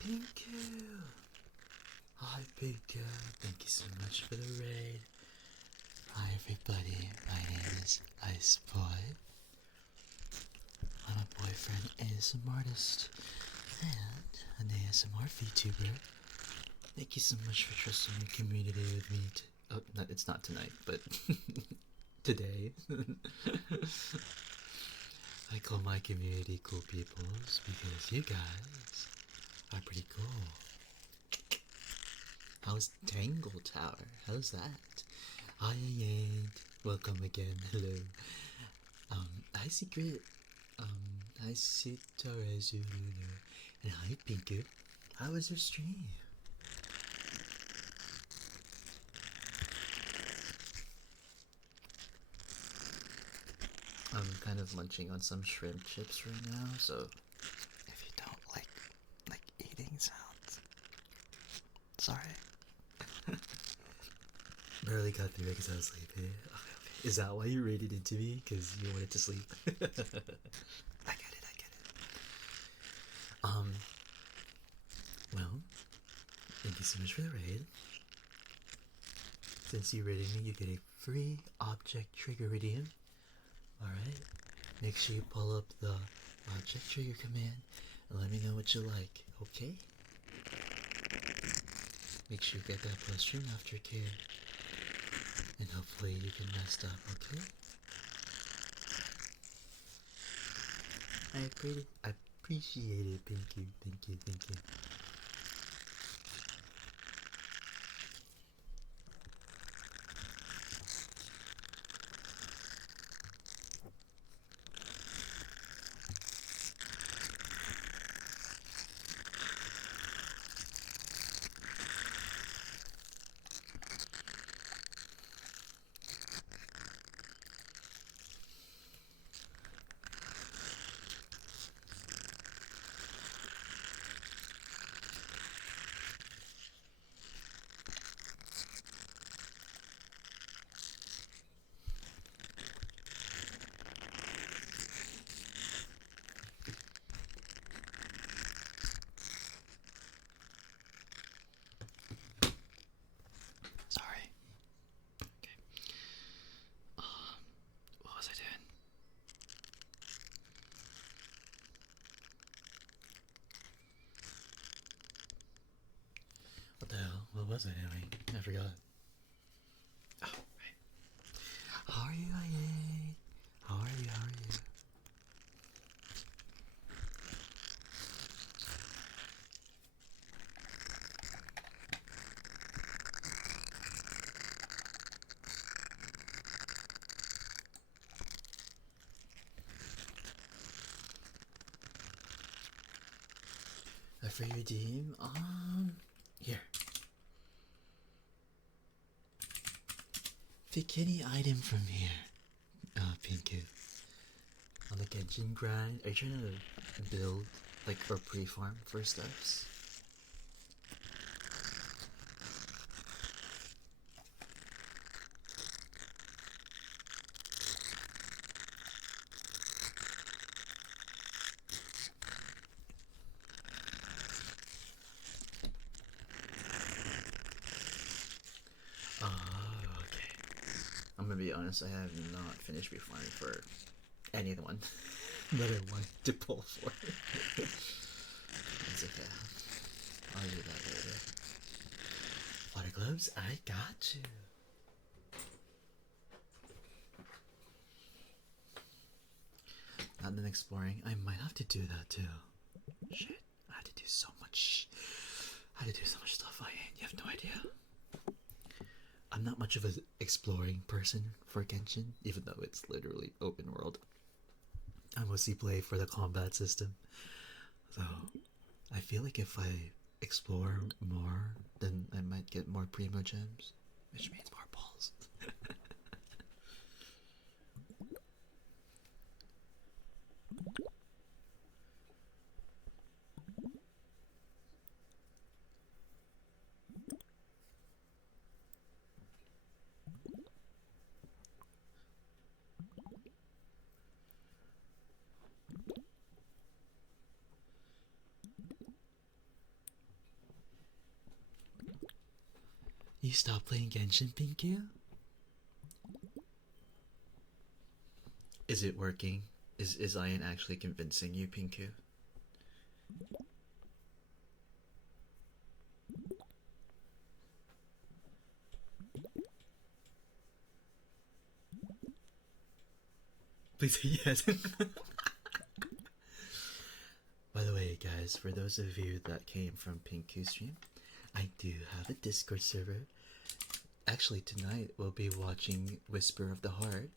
Pinku! Hi, Pinku. Thank you so much for the raid. Hi, everybody. My name is Ice Boy. I'm a boyfriend ASMR artist and an ASMR VTuber. Thank you so much for trusting your community with me. Oh, no, it's not tonight, but today. I call my community cool peoples because you guys are pretty cool. How's Tangle Tower? How's that? Hi, Yang. Welcome again. Hello. Hi, Secret. Hi, Sitarezu. And hi, Pinku. How was your stream? I'm kind of munching on some shrimp chips right now, so if you don't like eating sounds, sorry. Barely got through it because I was sleepy. Okay. Is that why you raided into me? Because you wanted to sleep? I get it, I get it. Well, thank you so much for the raid. Since you raided me, you get a free object trigger redeem. Alright? Make sure you pull up the object trigger command and let me know what you like, okay? Make sure you get that plus stream aftercare. And hopefully you can mess up, okay? I appreciate it. Thank you, thank you, thank you. Sorry. Okay. What was I doing? What the hell? What was I doing? I forgot. Oh, right. How are you, Ian? How are you? How are you? A free redeem? Here. Pick any item from here. Pinku. On the Genshin grind, are you trying to build, like, or pre-farm for stuffs? Oh, okay. I'm gonna be honest, I have not finished pre-farming for anyone that I want to pull for. It's okay. I'll do that later. Water gloves, I got you. Not been exploring. I might have to do that too. Shit, I had to do so much. I had to do so much stuff. You have no idea. I'm not much of an exploring person for Genshin, even though it's literally open world. I mostly play for the combat system. So I feel like if I explore more, then I might get more primo gems, which means more balls. You stopped playing Genshin, Pinku? Is it working? Is Ian actually convincing you, Pinku? Please say yes. By the way, guys, for those of you that came from Pinku's stream, I do have a Discord server. Actually, tonight we'll be watching Whisper of the Heart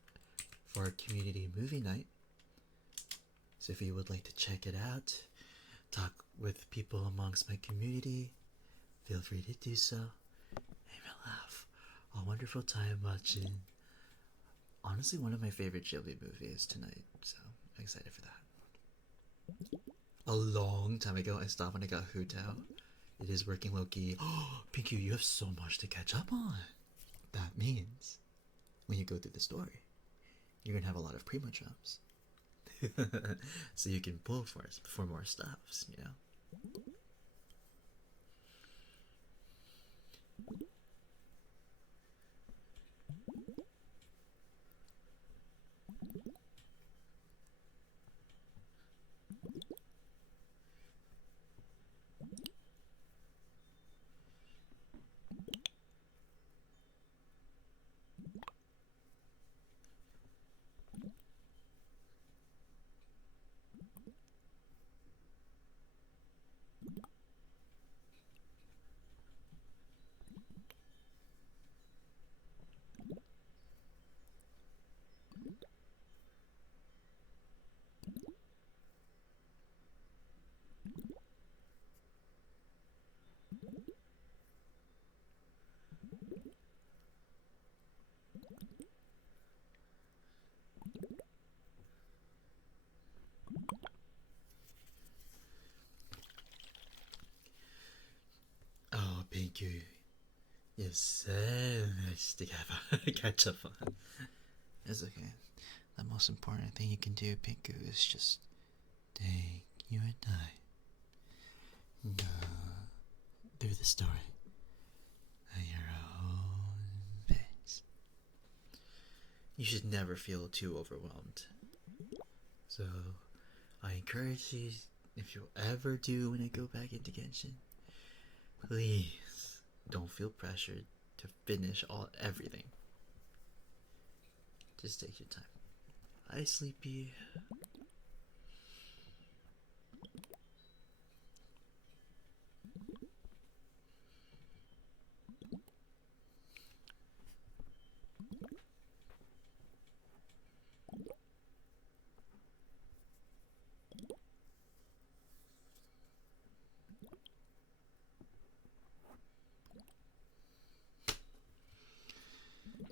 for our community movie night. So if you would like to check it out, talk with people amongst my community, feel free to do so. And we'll have a wonderful time watching, honestly, one of my favorite Ghibli movies tonight. So I'm excited for that. A long time ago, I stopped when I got Hutao. It is working low-key. Oh, Pinky, you have so much to catch up on. That means when you go through the story, you're gonna have a lot of primo jumps. So you can pull for more stuffs, you know? Oh, Pinky, you have so much to catch up on. It's okay. The most important thing you can do, Pinku, is just take you and I go through the story at your own pace. You should never feel too overwhelmed. So, I encourage you, if you ever do want to go back into Genshin, please don't feel pressured to finish everything. Just take your time. Hi, Sleepy.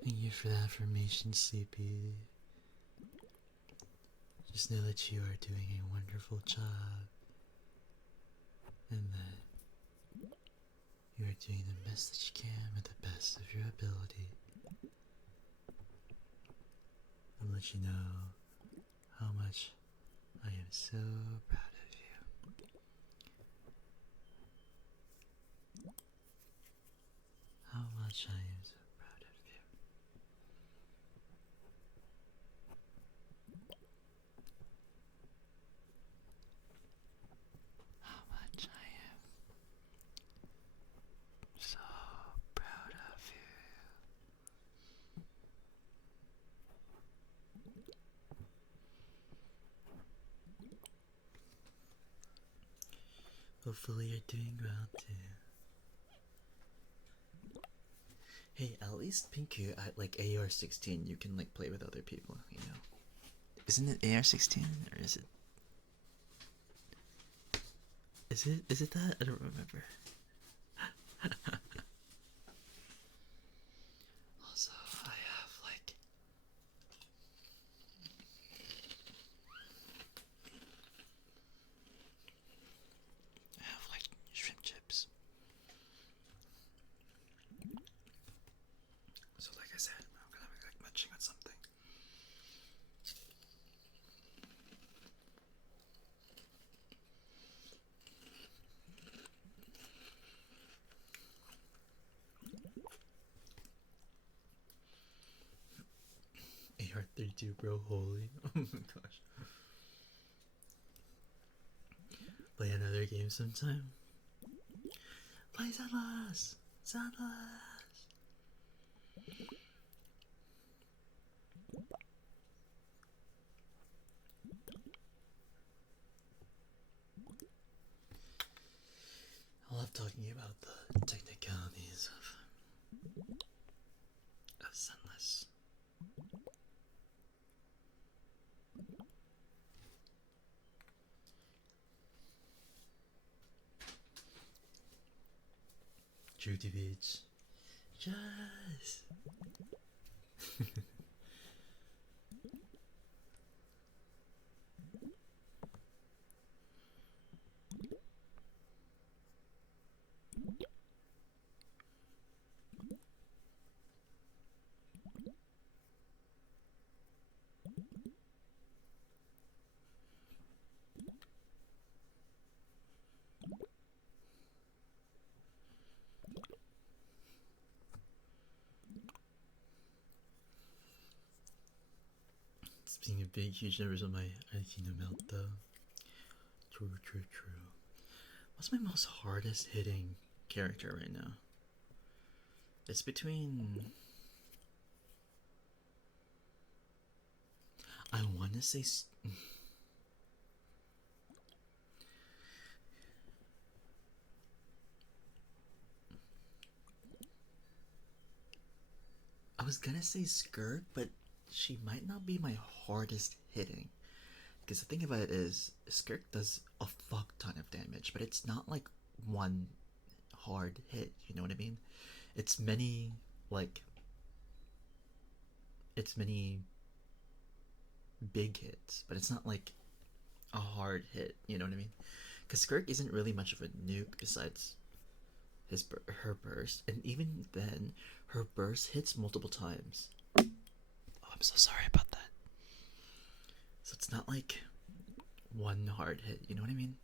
Thank you for the affirmation, Sleepy. Just know that you are doing a wonderful job, and that you are doing the best that you can with the best of your ability. I'll let you know how much I am so proud of you. How much I am so proud of you. How much I am so proud of you. Hopefully you're doing well too. Hey, at least Pinku at like AR-16 you can like play with other people, you know. Isn't it AR-16 or is it? Is it that? I don't remember. Also, I have like shrimp chips. So like I said, I'm gonna be like munching on something. 32, bro. Holy. Oh my gosh. Play another game sometime. Play Zenless! Zenless! I love talking about the technicalities of Zenless. Judy Beach. Yes! It's being a big, huge numbers on my Aikino melt though. True. What's my most hardest hitting character right now? It's between. I want to say. I was gonna say Skirt, but she might not be my hardest hitting. Because the thing about it is, Skirt does a fuck ton of damage, but it's not like one hard hit, you know what I mean? It's many, like, it's many big hits, but it's not like a hard hit, you know what I mean? Because Skirk isn't really much of a nuke besides her burst, and even then, her burst hits multiple times. Oh, I'm so sorry about that. So it's not like one hard hit, you know what I mean?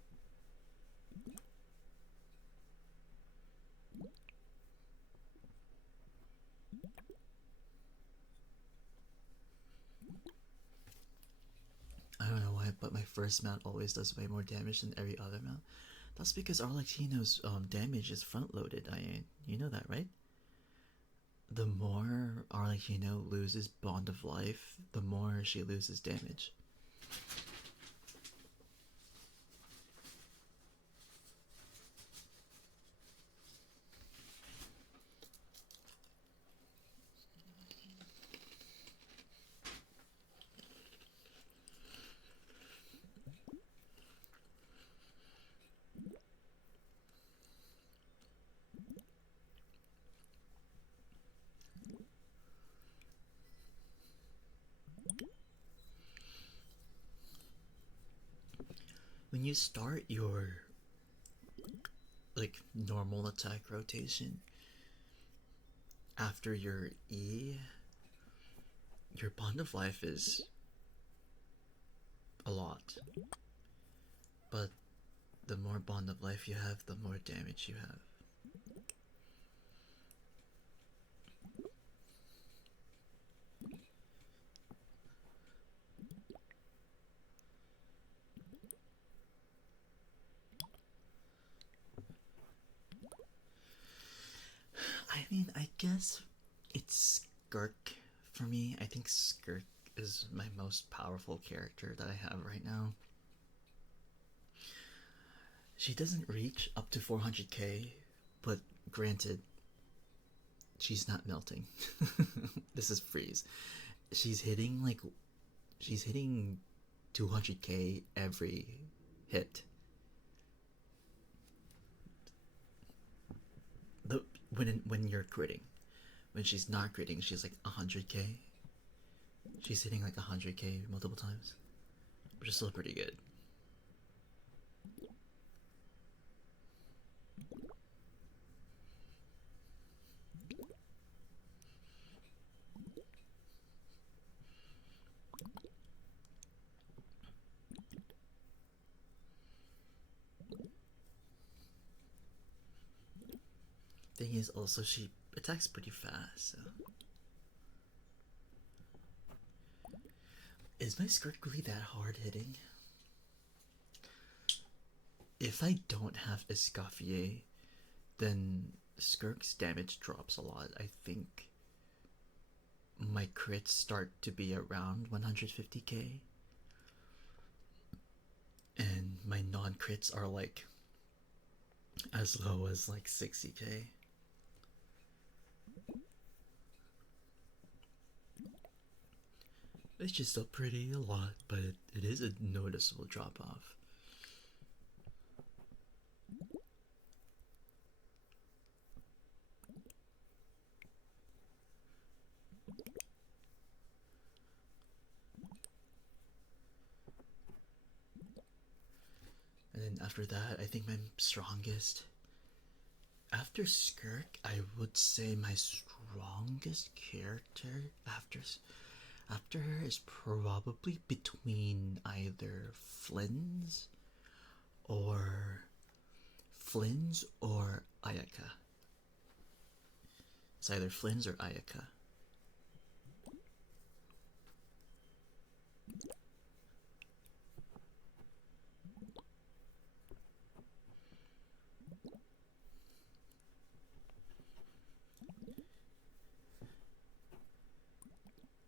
I don't know why, but my first mount always does way more damage than every other mount. That's because Arlecchino's damage is front loaded, Ian. You know that, right? The more Arlecchino loses Bond of Life, the more she loses damage. When you start your like normal attack rotation after your E, your Bond of Life is a lot. But the more Bond of Life you have, the more damage you have. I mean, I guess it's Skirk for me. I think Skirk is my most powerful character that I have right now. She doesn't reach up to 400k, but granted, she's not melting. This is freeze. She's hitting like she's hitting 200k every hit. The when you're critting, when she's not critting, she's like 100k. She's hitting like 100k multiple times, which is still pretty good. Thing is, also she attacks pretty fast, so Is my skirt really that hard hitting? If I don't have Escoffier, then Skirk's damage drops a lot. I think my crits start to be around 150k, and my non crits are like as low as like 60k. It's just still pretty a lot, but it is a noticeable drop off. And then after that, I think my strongest. After Skirk, I would say my strongest character after her is probably between either or Flynn's or Ayaka. It's either Flynn's or Ayaka.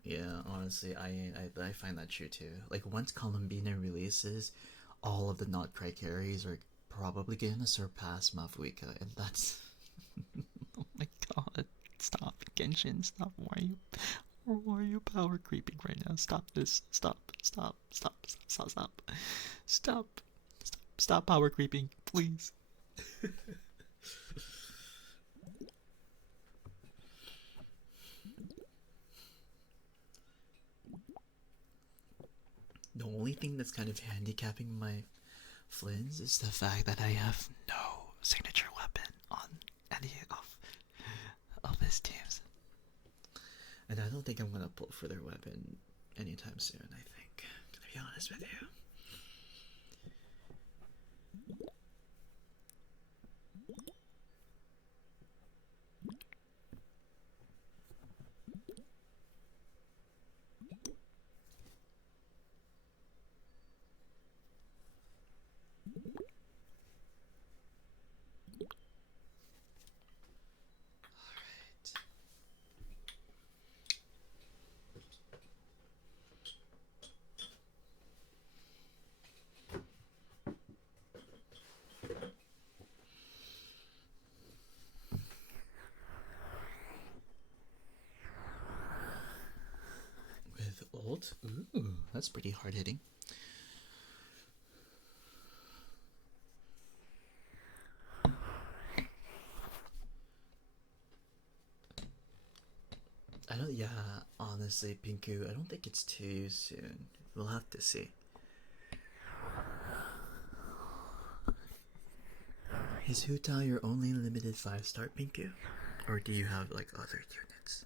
Yeah, honestly, I find that true too. Like once Columbina releases, all of the not cry carries are probably gonna surpass Mafuika, and that's oh my god! Stop, Genshin! Stop! Why are you power creeping right now? Stop this! Stop! Stop! Stop! Stop! Stop! Stop! Stop! Stop power creeping, please! The only thing that's kind of handicapping my Flynn's is the fact that I have no signature weapon on any of his teams. And I don't think I'm gonna pull for their weapon anytime soon, I think. To be honest with you. With ult? Ooh, that's pretty hard hitting. I don't, yeah, honestly, Pinku, I don't think it's too soon. We'll have to see. Is Huta your only limited 5-star, Pinku? Or do you have like other units?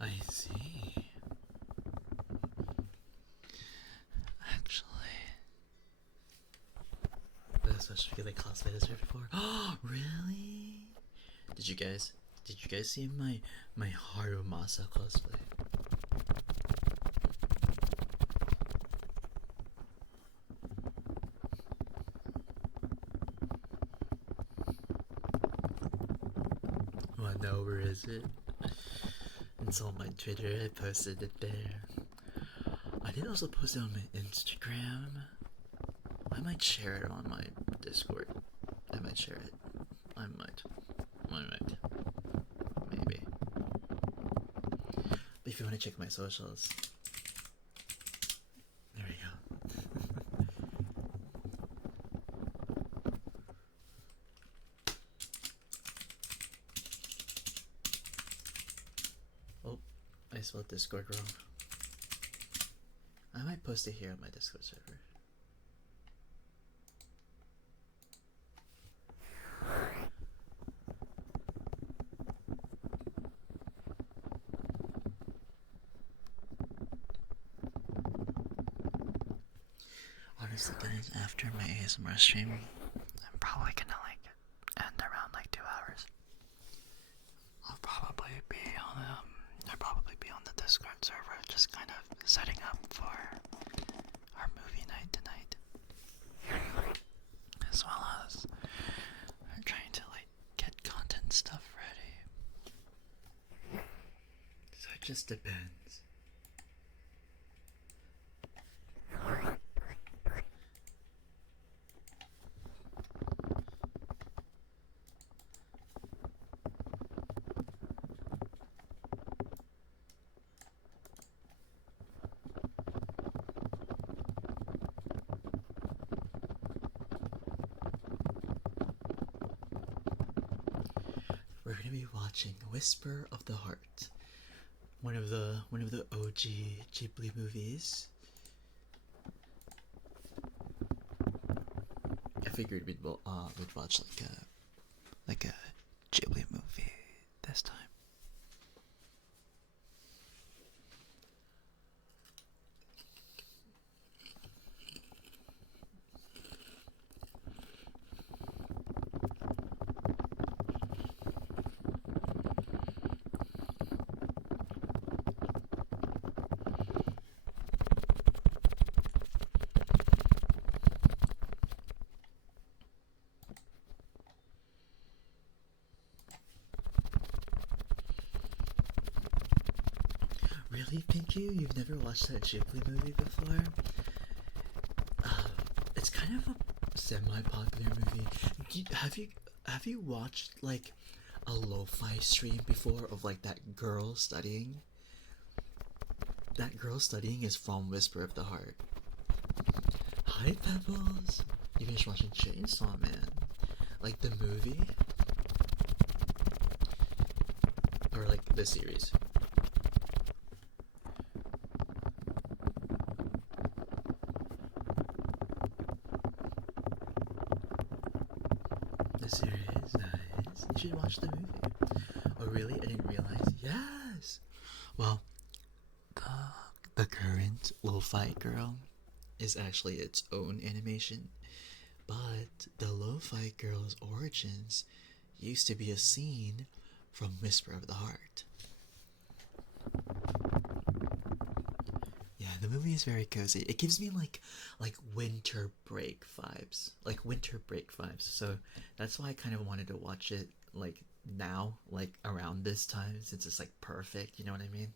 I see. Actually, that's what I feel like cosplay this right before. Oh, really? Did you guys see my Harumasa cosplay? Oh no, where is it? It's on my Twitter. I posted it there. I did also post it on my Instagram. I might share it on my Discord. I might share it. I might. Maybe. But if you want to check my socials, there we go. spelled Discord wrong. I might post it here on my Discord server. Honestly, guys, after my ASMR stream, I'm probably gonna like end around like 2 hours. I'll probably be on the Discord server, just kind of setting up for our movie night tonight, as well as I'm trying to like get content stuff ready. So it just depends. We're gonna be watching Whisper of the Heart, one of the OG Ghibli movies. I figured we'd watch like a Ghibli movie this time. Really, Pinky? You've never watched that Ghibli movie before? It's kind of a semi-popular movie. Have you watched like a lo-fi stream before of like that girl studying? That girl studying is from Whisper of the Heart. Hi, Pebbles. You finished watching Chainsaw Man, like the movie, or like the series? The series, nice. You should watch the movie. Oh really? I didn't realize. Yes. Well, the current lo-fi girl is actually its own animation, but the lo-fi girl's origins used to be a scene from Whisper of the Heart. Yeah, the movie is very cozy. It gives me like winter break vibes. Like winter break vibes. So that's why I kind of wanted to watch it like now, like around this time, since it's like perfect, you know what I mean?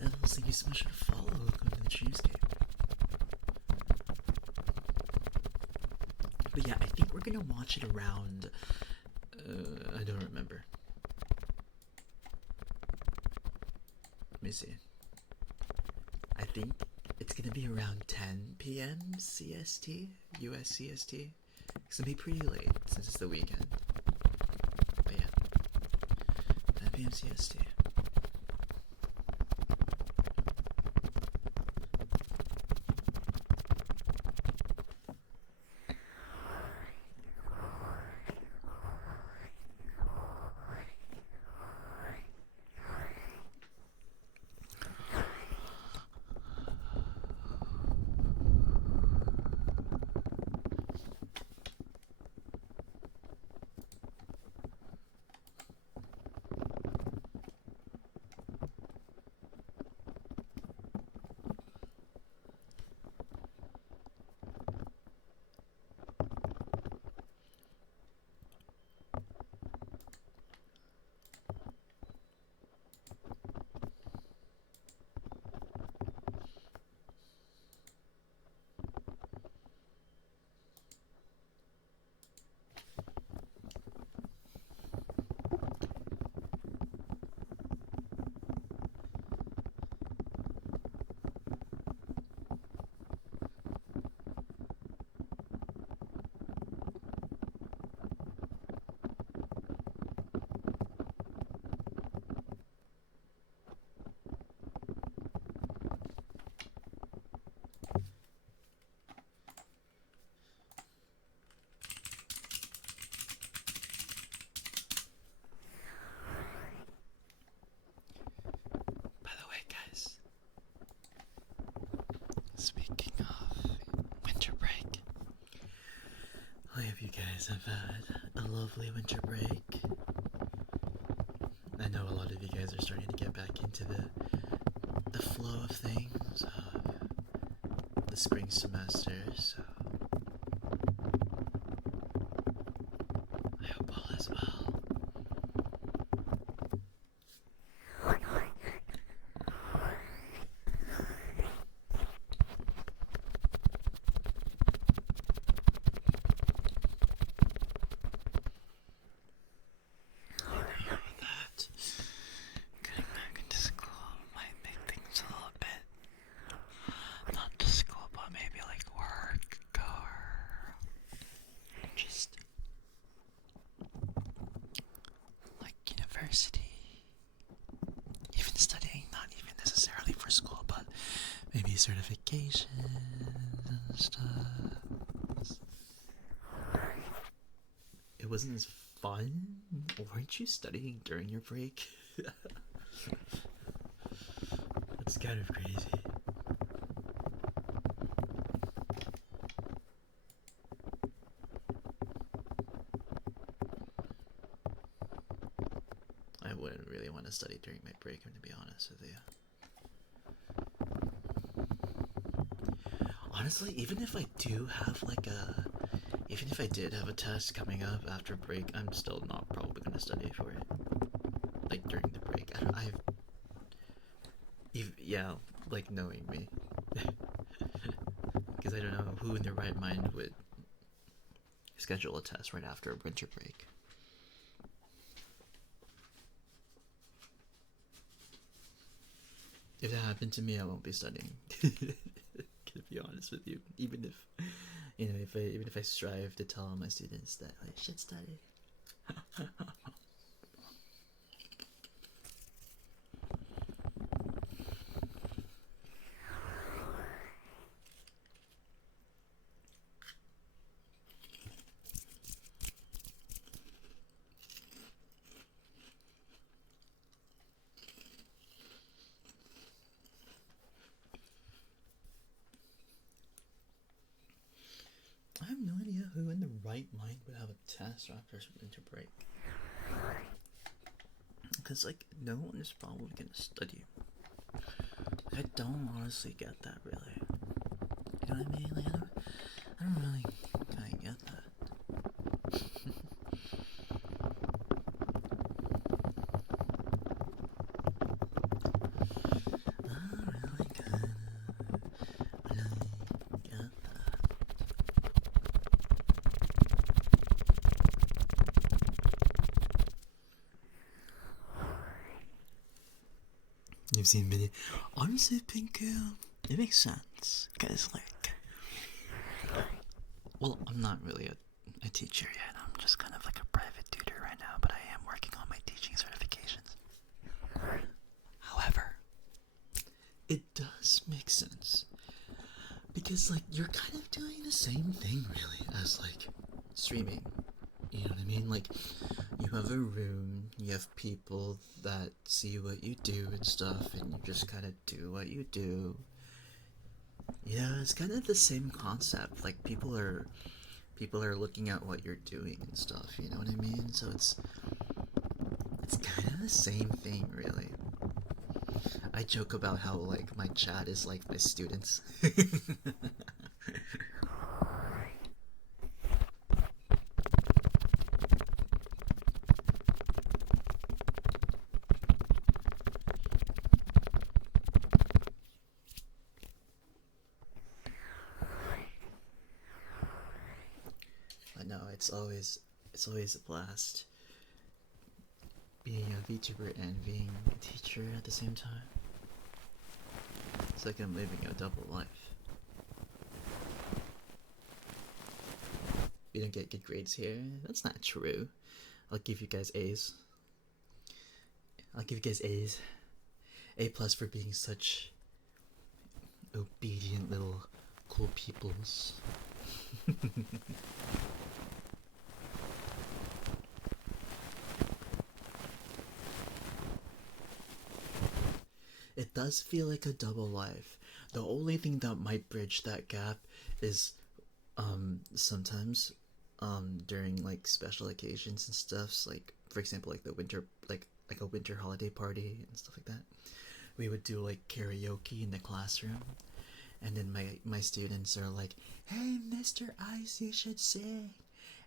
Devils, thank you so much for the follow. Welcome to the Dreamscape. But yeah, I think we're gonna watch it around I don't remember. Let me see. I think it's gonna be around 10 p.m. CST, US CST. It's gonna be pretty late since it's the weekend. But yeah, 10 p.m. CST. guys have had a lovely winter break. I know a lot of you guys are starting to get back into the flow of things, the spring semester, so I hope all is well. That getting back into school might make things a little bit, not just school, but maybe like work or just like university, even studying, not even necessarily for school, but maybe certifications and stuff. It wasn't as fun? Weren't you studying during your break? That's kind of crazy. I wouldn't really want to study during my break, I'm to be honest with you. Honestly, even if I do have even if I did have a test coming up after break, I'm still not probably gonna study for it. Like during the break, yeah, like knowing me, because I don't know who in their right mind would schedule a test right after a winter break. If that happened to me, I won't be studying. To be honest with you, even if even if I strive to tell my students that I should study. I have no idea who in the right mind would have a test after winter break. Because, like, no one is probably going to study. I don't honestly get that, really. You know what I mean? Like, I don't really kind of get that. You've seen many. Honestly, Pinku, it makes sense. Because, like, well, I'm not really a teacher yet. I'm just kind of like a private tutor right now, but I am working on my teaching certifications. However, it does make sense. Because, like, you're kind of doing the same thing, really, as, like, streaming. You know what I mean? Like, you have a room, you have people that see what you do and stuff, and you just kind of do what you do. Yeah, it's kind of the same concept. Like, people are looking at what you're doing and stuff, you know what I mean? So it's kind of the same thing, really. I joke about how, like, my chat is like my students. I know it's always a blast being a VTuber and being a teacher at the same time. It's like I'm living a double life. You don't get good grades here? That's not true. I'll give you guys A's. I'll give you guys A's. A plus for being such obedient little cool peoples. It does feel like a double life. The only thing that might bridge that gap is sometimes during like special occasions and stuff. So, like for example, like the winter, like a winter holiday party and stuff like that. We would do like karaoke in the classroom, and then my students are like, "Hey, Mr. Ice, you should sing."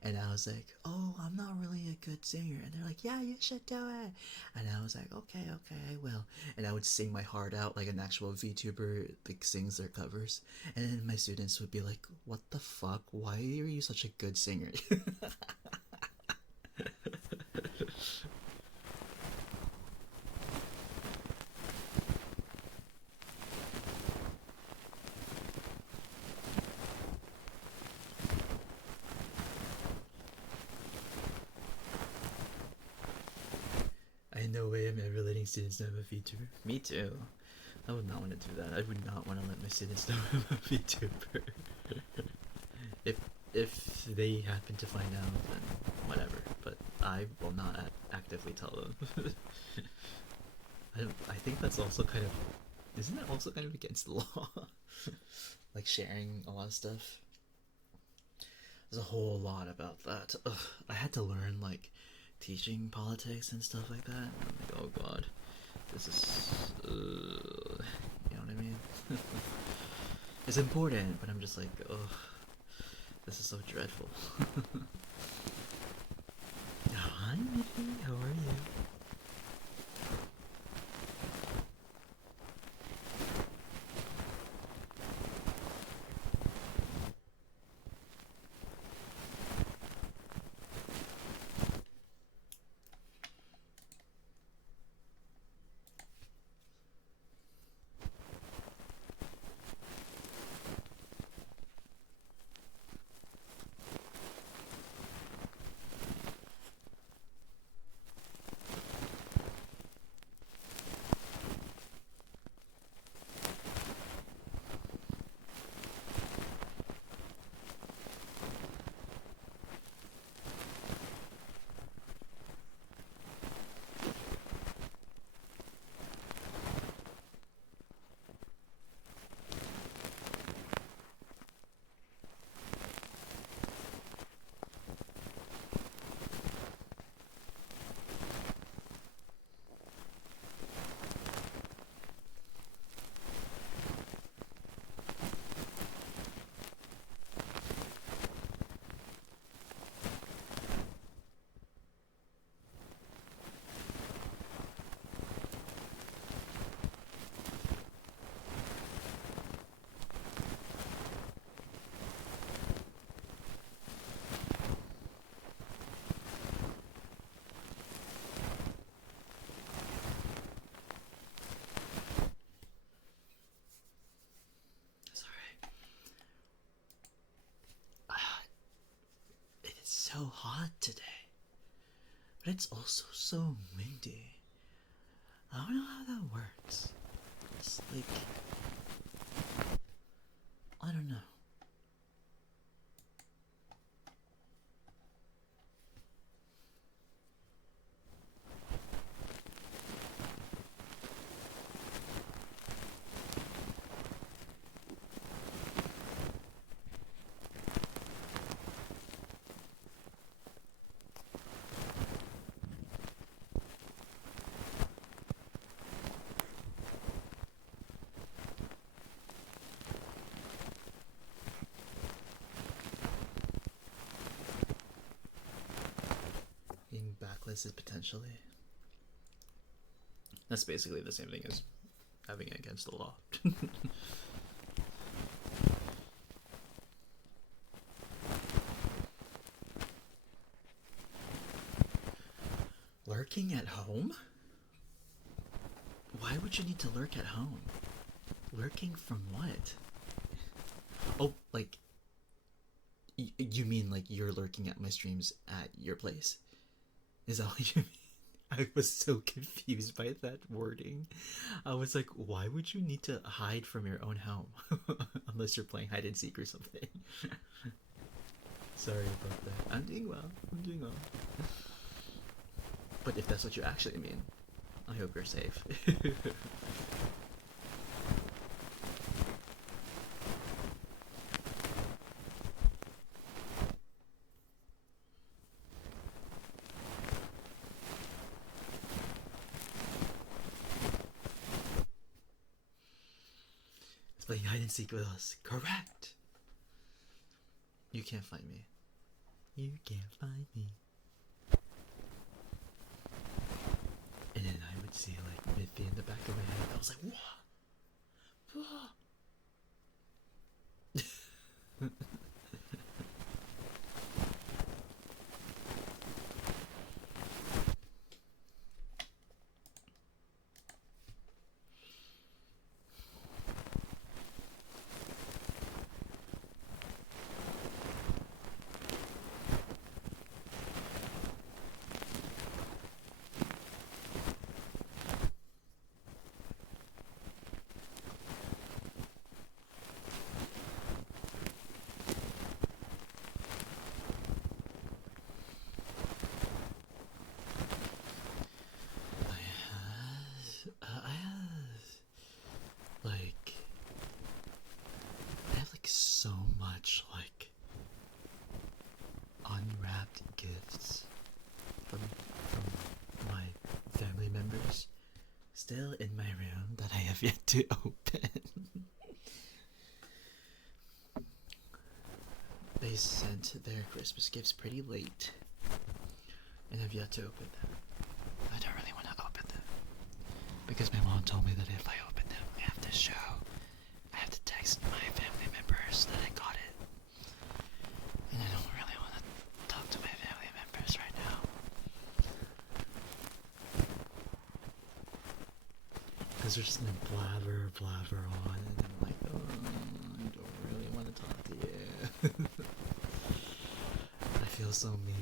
And I was like, "Oh, I'm not really a good singer." And they're like, "Yeah, you should do it." And I was like, "Okay, okay, I will." And I would sing my heart out like an actual VTuber like sings their covers. And then my students would be like, "What the fuck? Why are you such a good singer?" I know way I'm ever letting students know I'm a VTuber. Me too. I would not want to do that. I would not want to let my students know I'm a VTuber. if if they happen to find out, then whatever. But I will not actively tell them. I think that's also kind of, isn't that also kind of against the law? Like sharing a lot of stuff. There's a whole lot about that. Ugh, I had to learn like teaching politics and stuff like that. And I'm like, oh god, this is, you know what I mean? It's important, but I'm just like, ugh, this is so dreadful. Hi, Miffy, how are you? It is so hot today, but it's also so windy. I don't know how that works. It's like, I don't know. Being backlisted potentially. That's basically the same thing as having it against the law. Lurking at home? Why would you need to lurk at home? Lurking from what? Oh, like, you mean like you're lurking at my streams at your place? Is that what you mean? I was so confused by that wording. I was like, why would you need to hide from your own home? Unless you're playing hide and seek or something. Sorry about that. I'm doing well. I'm doing well. But if that's what you actually mean, I hope you're safe. playing hide and seek with us. Correct! You can't find me. You can't find me. And then I would see like Miffy in the back of my head. I was like, what? I have like so much like unwrapped gifts from my family members still in my room that I have yet to open. They sent their Christmas gifts pretty late and have yet to open them. I don't really want to open them because my mom told me that if I open them, I have to text my family members that I got it. And I don't really want to talk to my family members right now. Because they're just gonna blabber on, and I'm like, oh, I don't really want to talk to you. I feel so mean,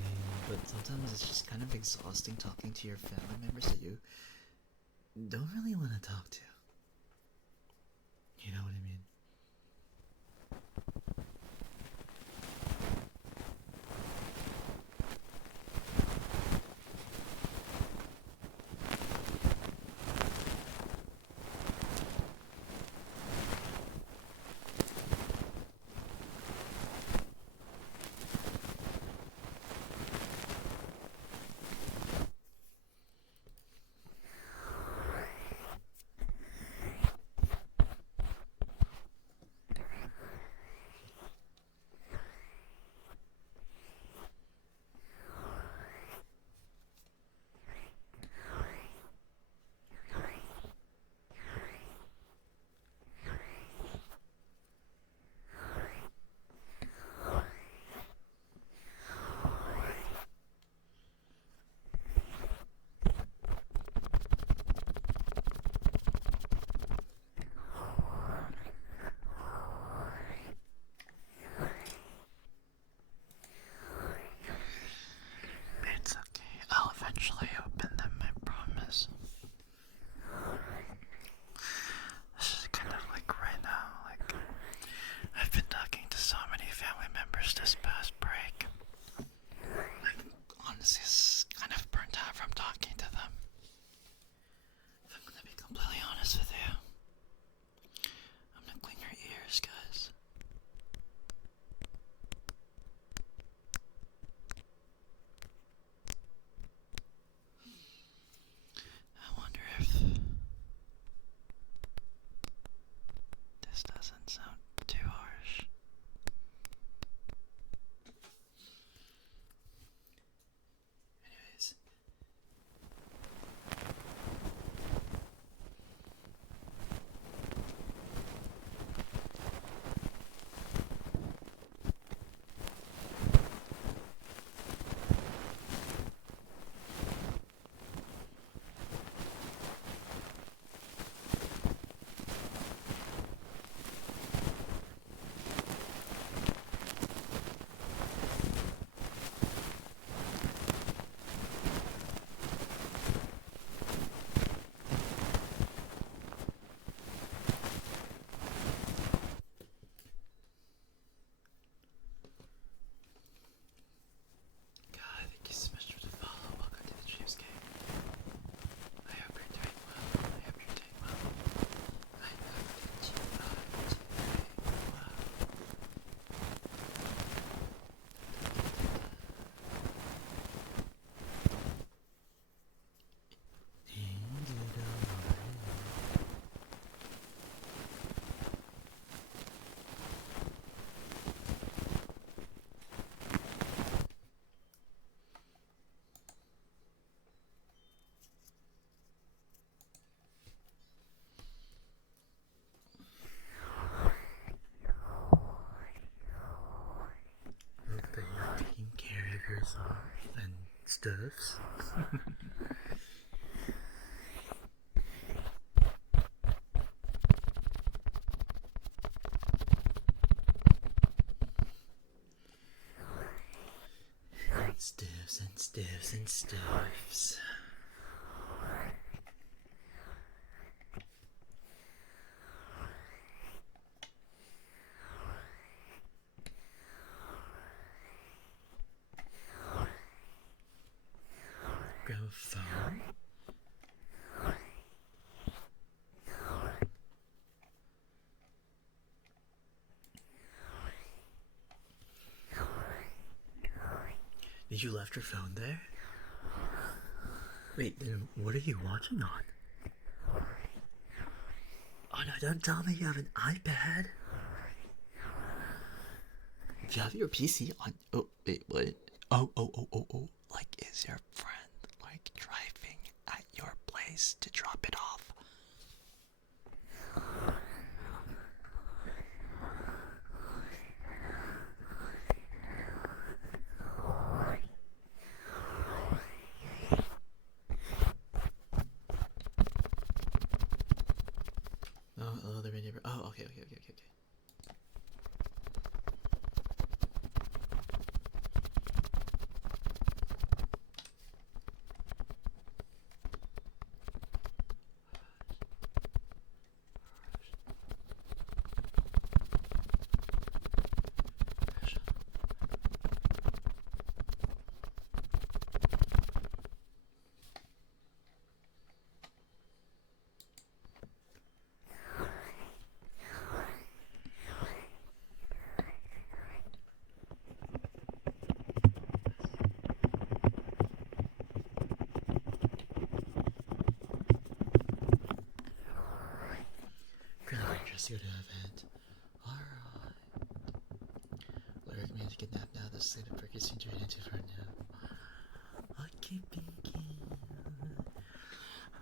but sometimes it's just kind of exhausting talking to your family members that you don't really want to talk to. You know what I mean? stuffs. Stiffs and stiffs and stiffs. Grab a phone. Did you left your phone there? Wait, then what are you watching on? Oh no, don't tell me you have an iPad. Do you have your PC on? Oh, wait, what? Oh. Like, is your friend, like, driving at your place to drop it off? Oh, they're my neighbor. Oh, okay. Just go to event. Alright. Lyric means kidnapped now. The state of Perkins seems to into for now. Okay, Pinky.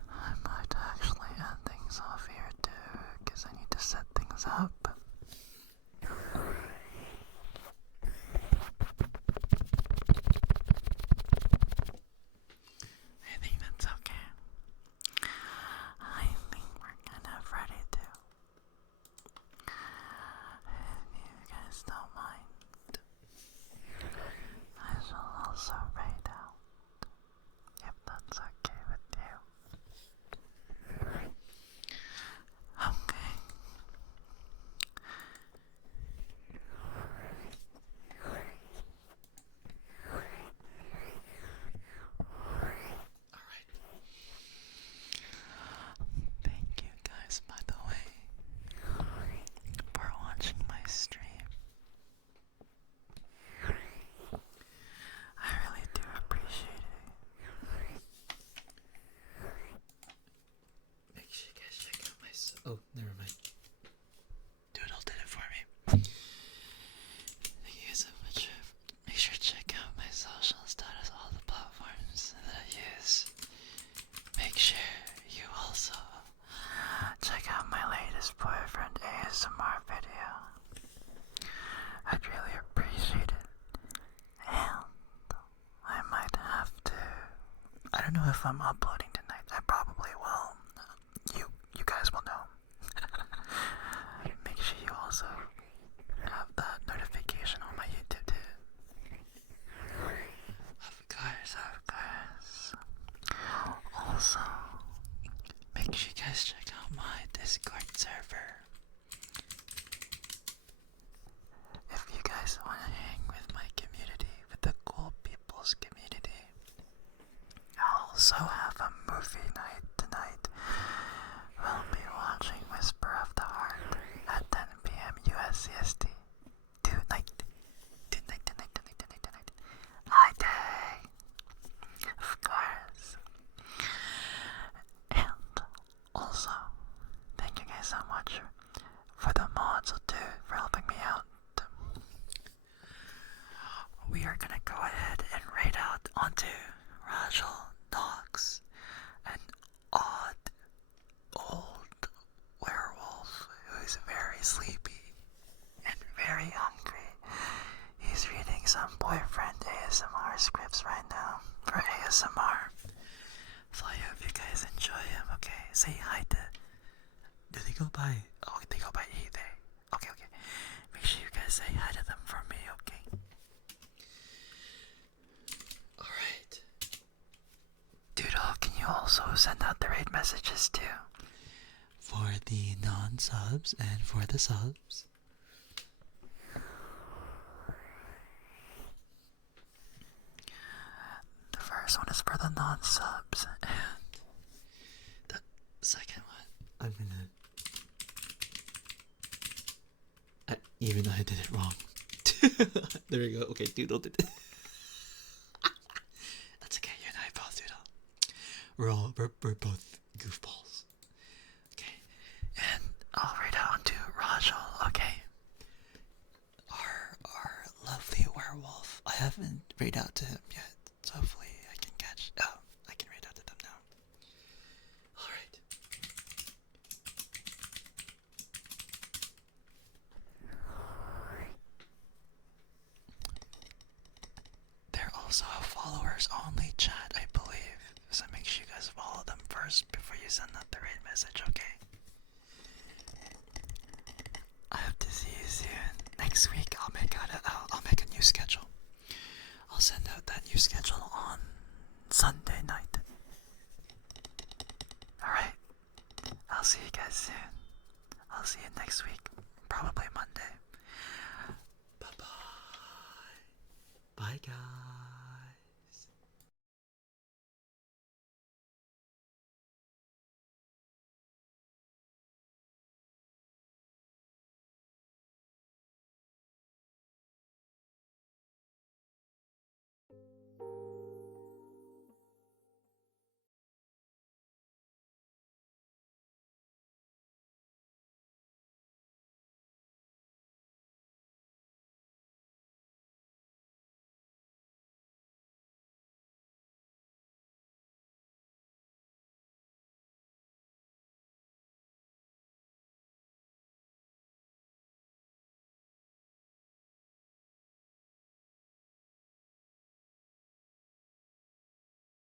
I might actually end things off here too, because I need to set things up. I think that's okay. I think we're kind of ready to. If you guys don't mind, I shall also write out, if that's okay with you. Okay. Alright. Thank you guys, by the way, for watching my stream. I really do appreciate it. Make sure you guys check out my oh, never mind. Doodle did it for me. Thank you guys so much. Make sure to check out my social status, all the platforms that I use. Make sure you also check out my latest boyfriend ASMR video. I'd really appreciate it. And I might have to. I don't know if I'm uploading tonight. I probably will. You guys will know. Make sure you also have that notification on my YouTube too. Of course. Also, make sure you guys check out my Discord server. If you guys want to hang with my community, with the cool people's community. I'll also have a movie night tonight. We'll be watching Whisper of the Heart at 10 p.m. US CST. Tonight. Hi, day. Of course. And also, thank you guys so much for the mods too, for helping me out. We are gonna go ahead and raid out onto Rachel Knox, an odd old werewolf who's very sleepy and very hungry. He's reading some boyfriend ASMR scripts right now for go by? Oh, they go by he, they. Okay, okay. Make sure you guys say hi to them for me, okay? Alright. Doodle, can you also send out the raid messages too? For the non-subs and for the subs. The first one is for the non-subs, and the second one, I'm gonna... even though I did it wrong. There we go. Okay, Doodle did it. That's okay, you and I both, Doodle. We're both goofballs. Okay, and I'll read out to Rajal, okay? Our lovely werewolf. I haven't read out to him yet, so hopefully I can catch... Oh, I can read out to them now. Alright. They're also a followers only chat, I believe. So make sure you guys follow them first before you send out the raid message, okay? I hope to see you soon. Next week I'll make a new schedule. I'll send out that new schedule on Sunday night. Alright. I'll see you guys soon. I'll see you next week. Probably Monday. Bye bye. Bye guys.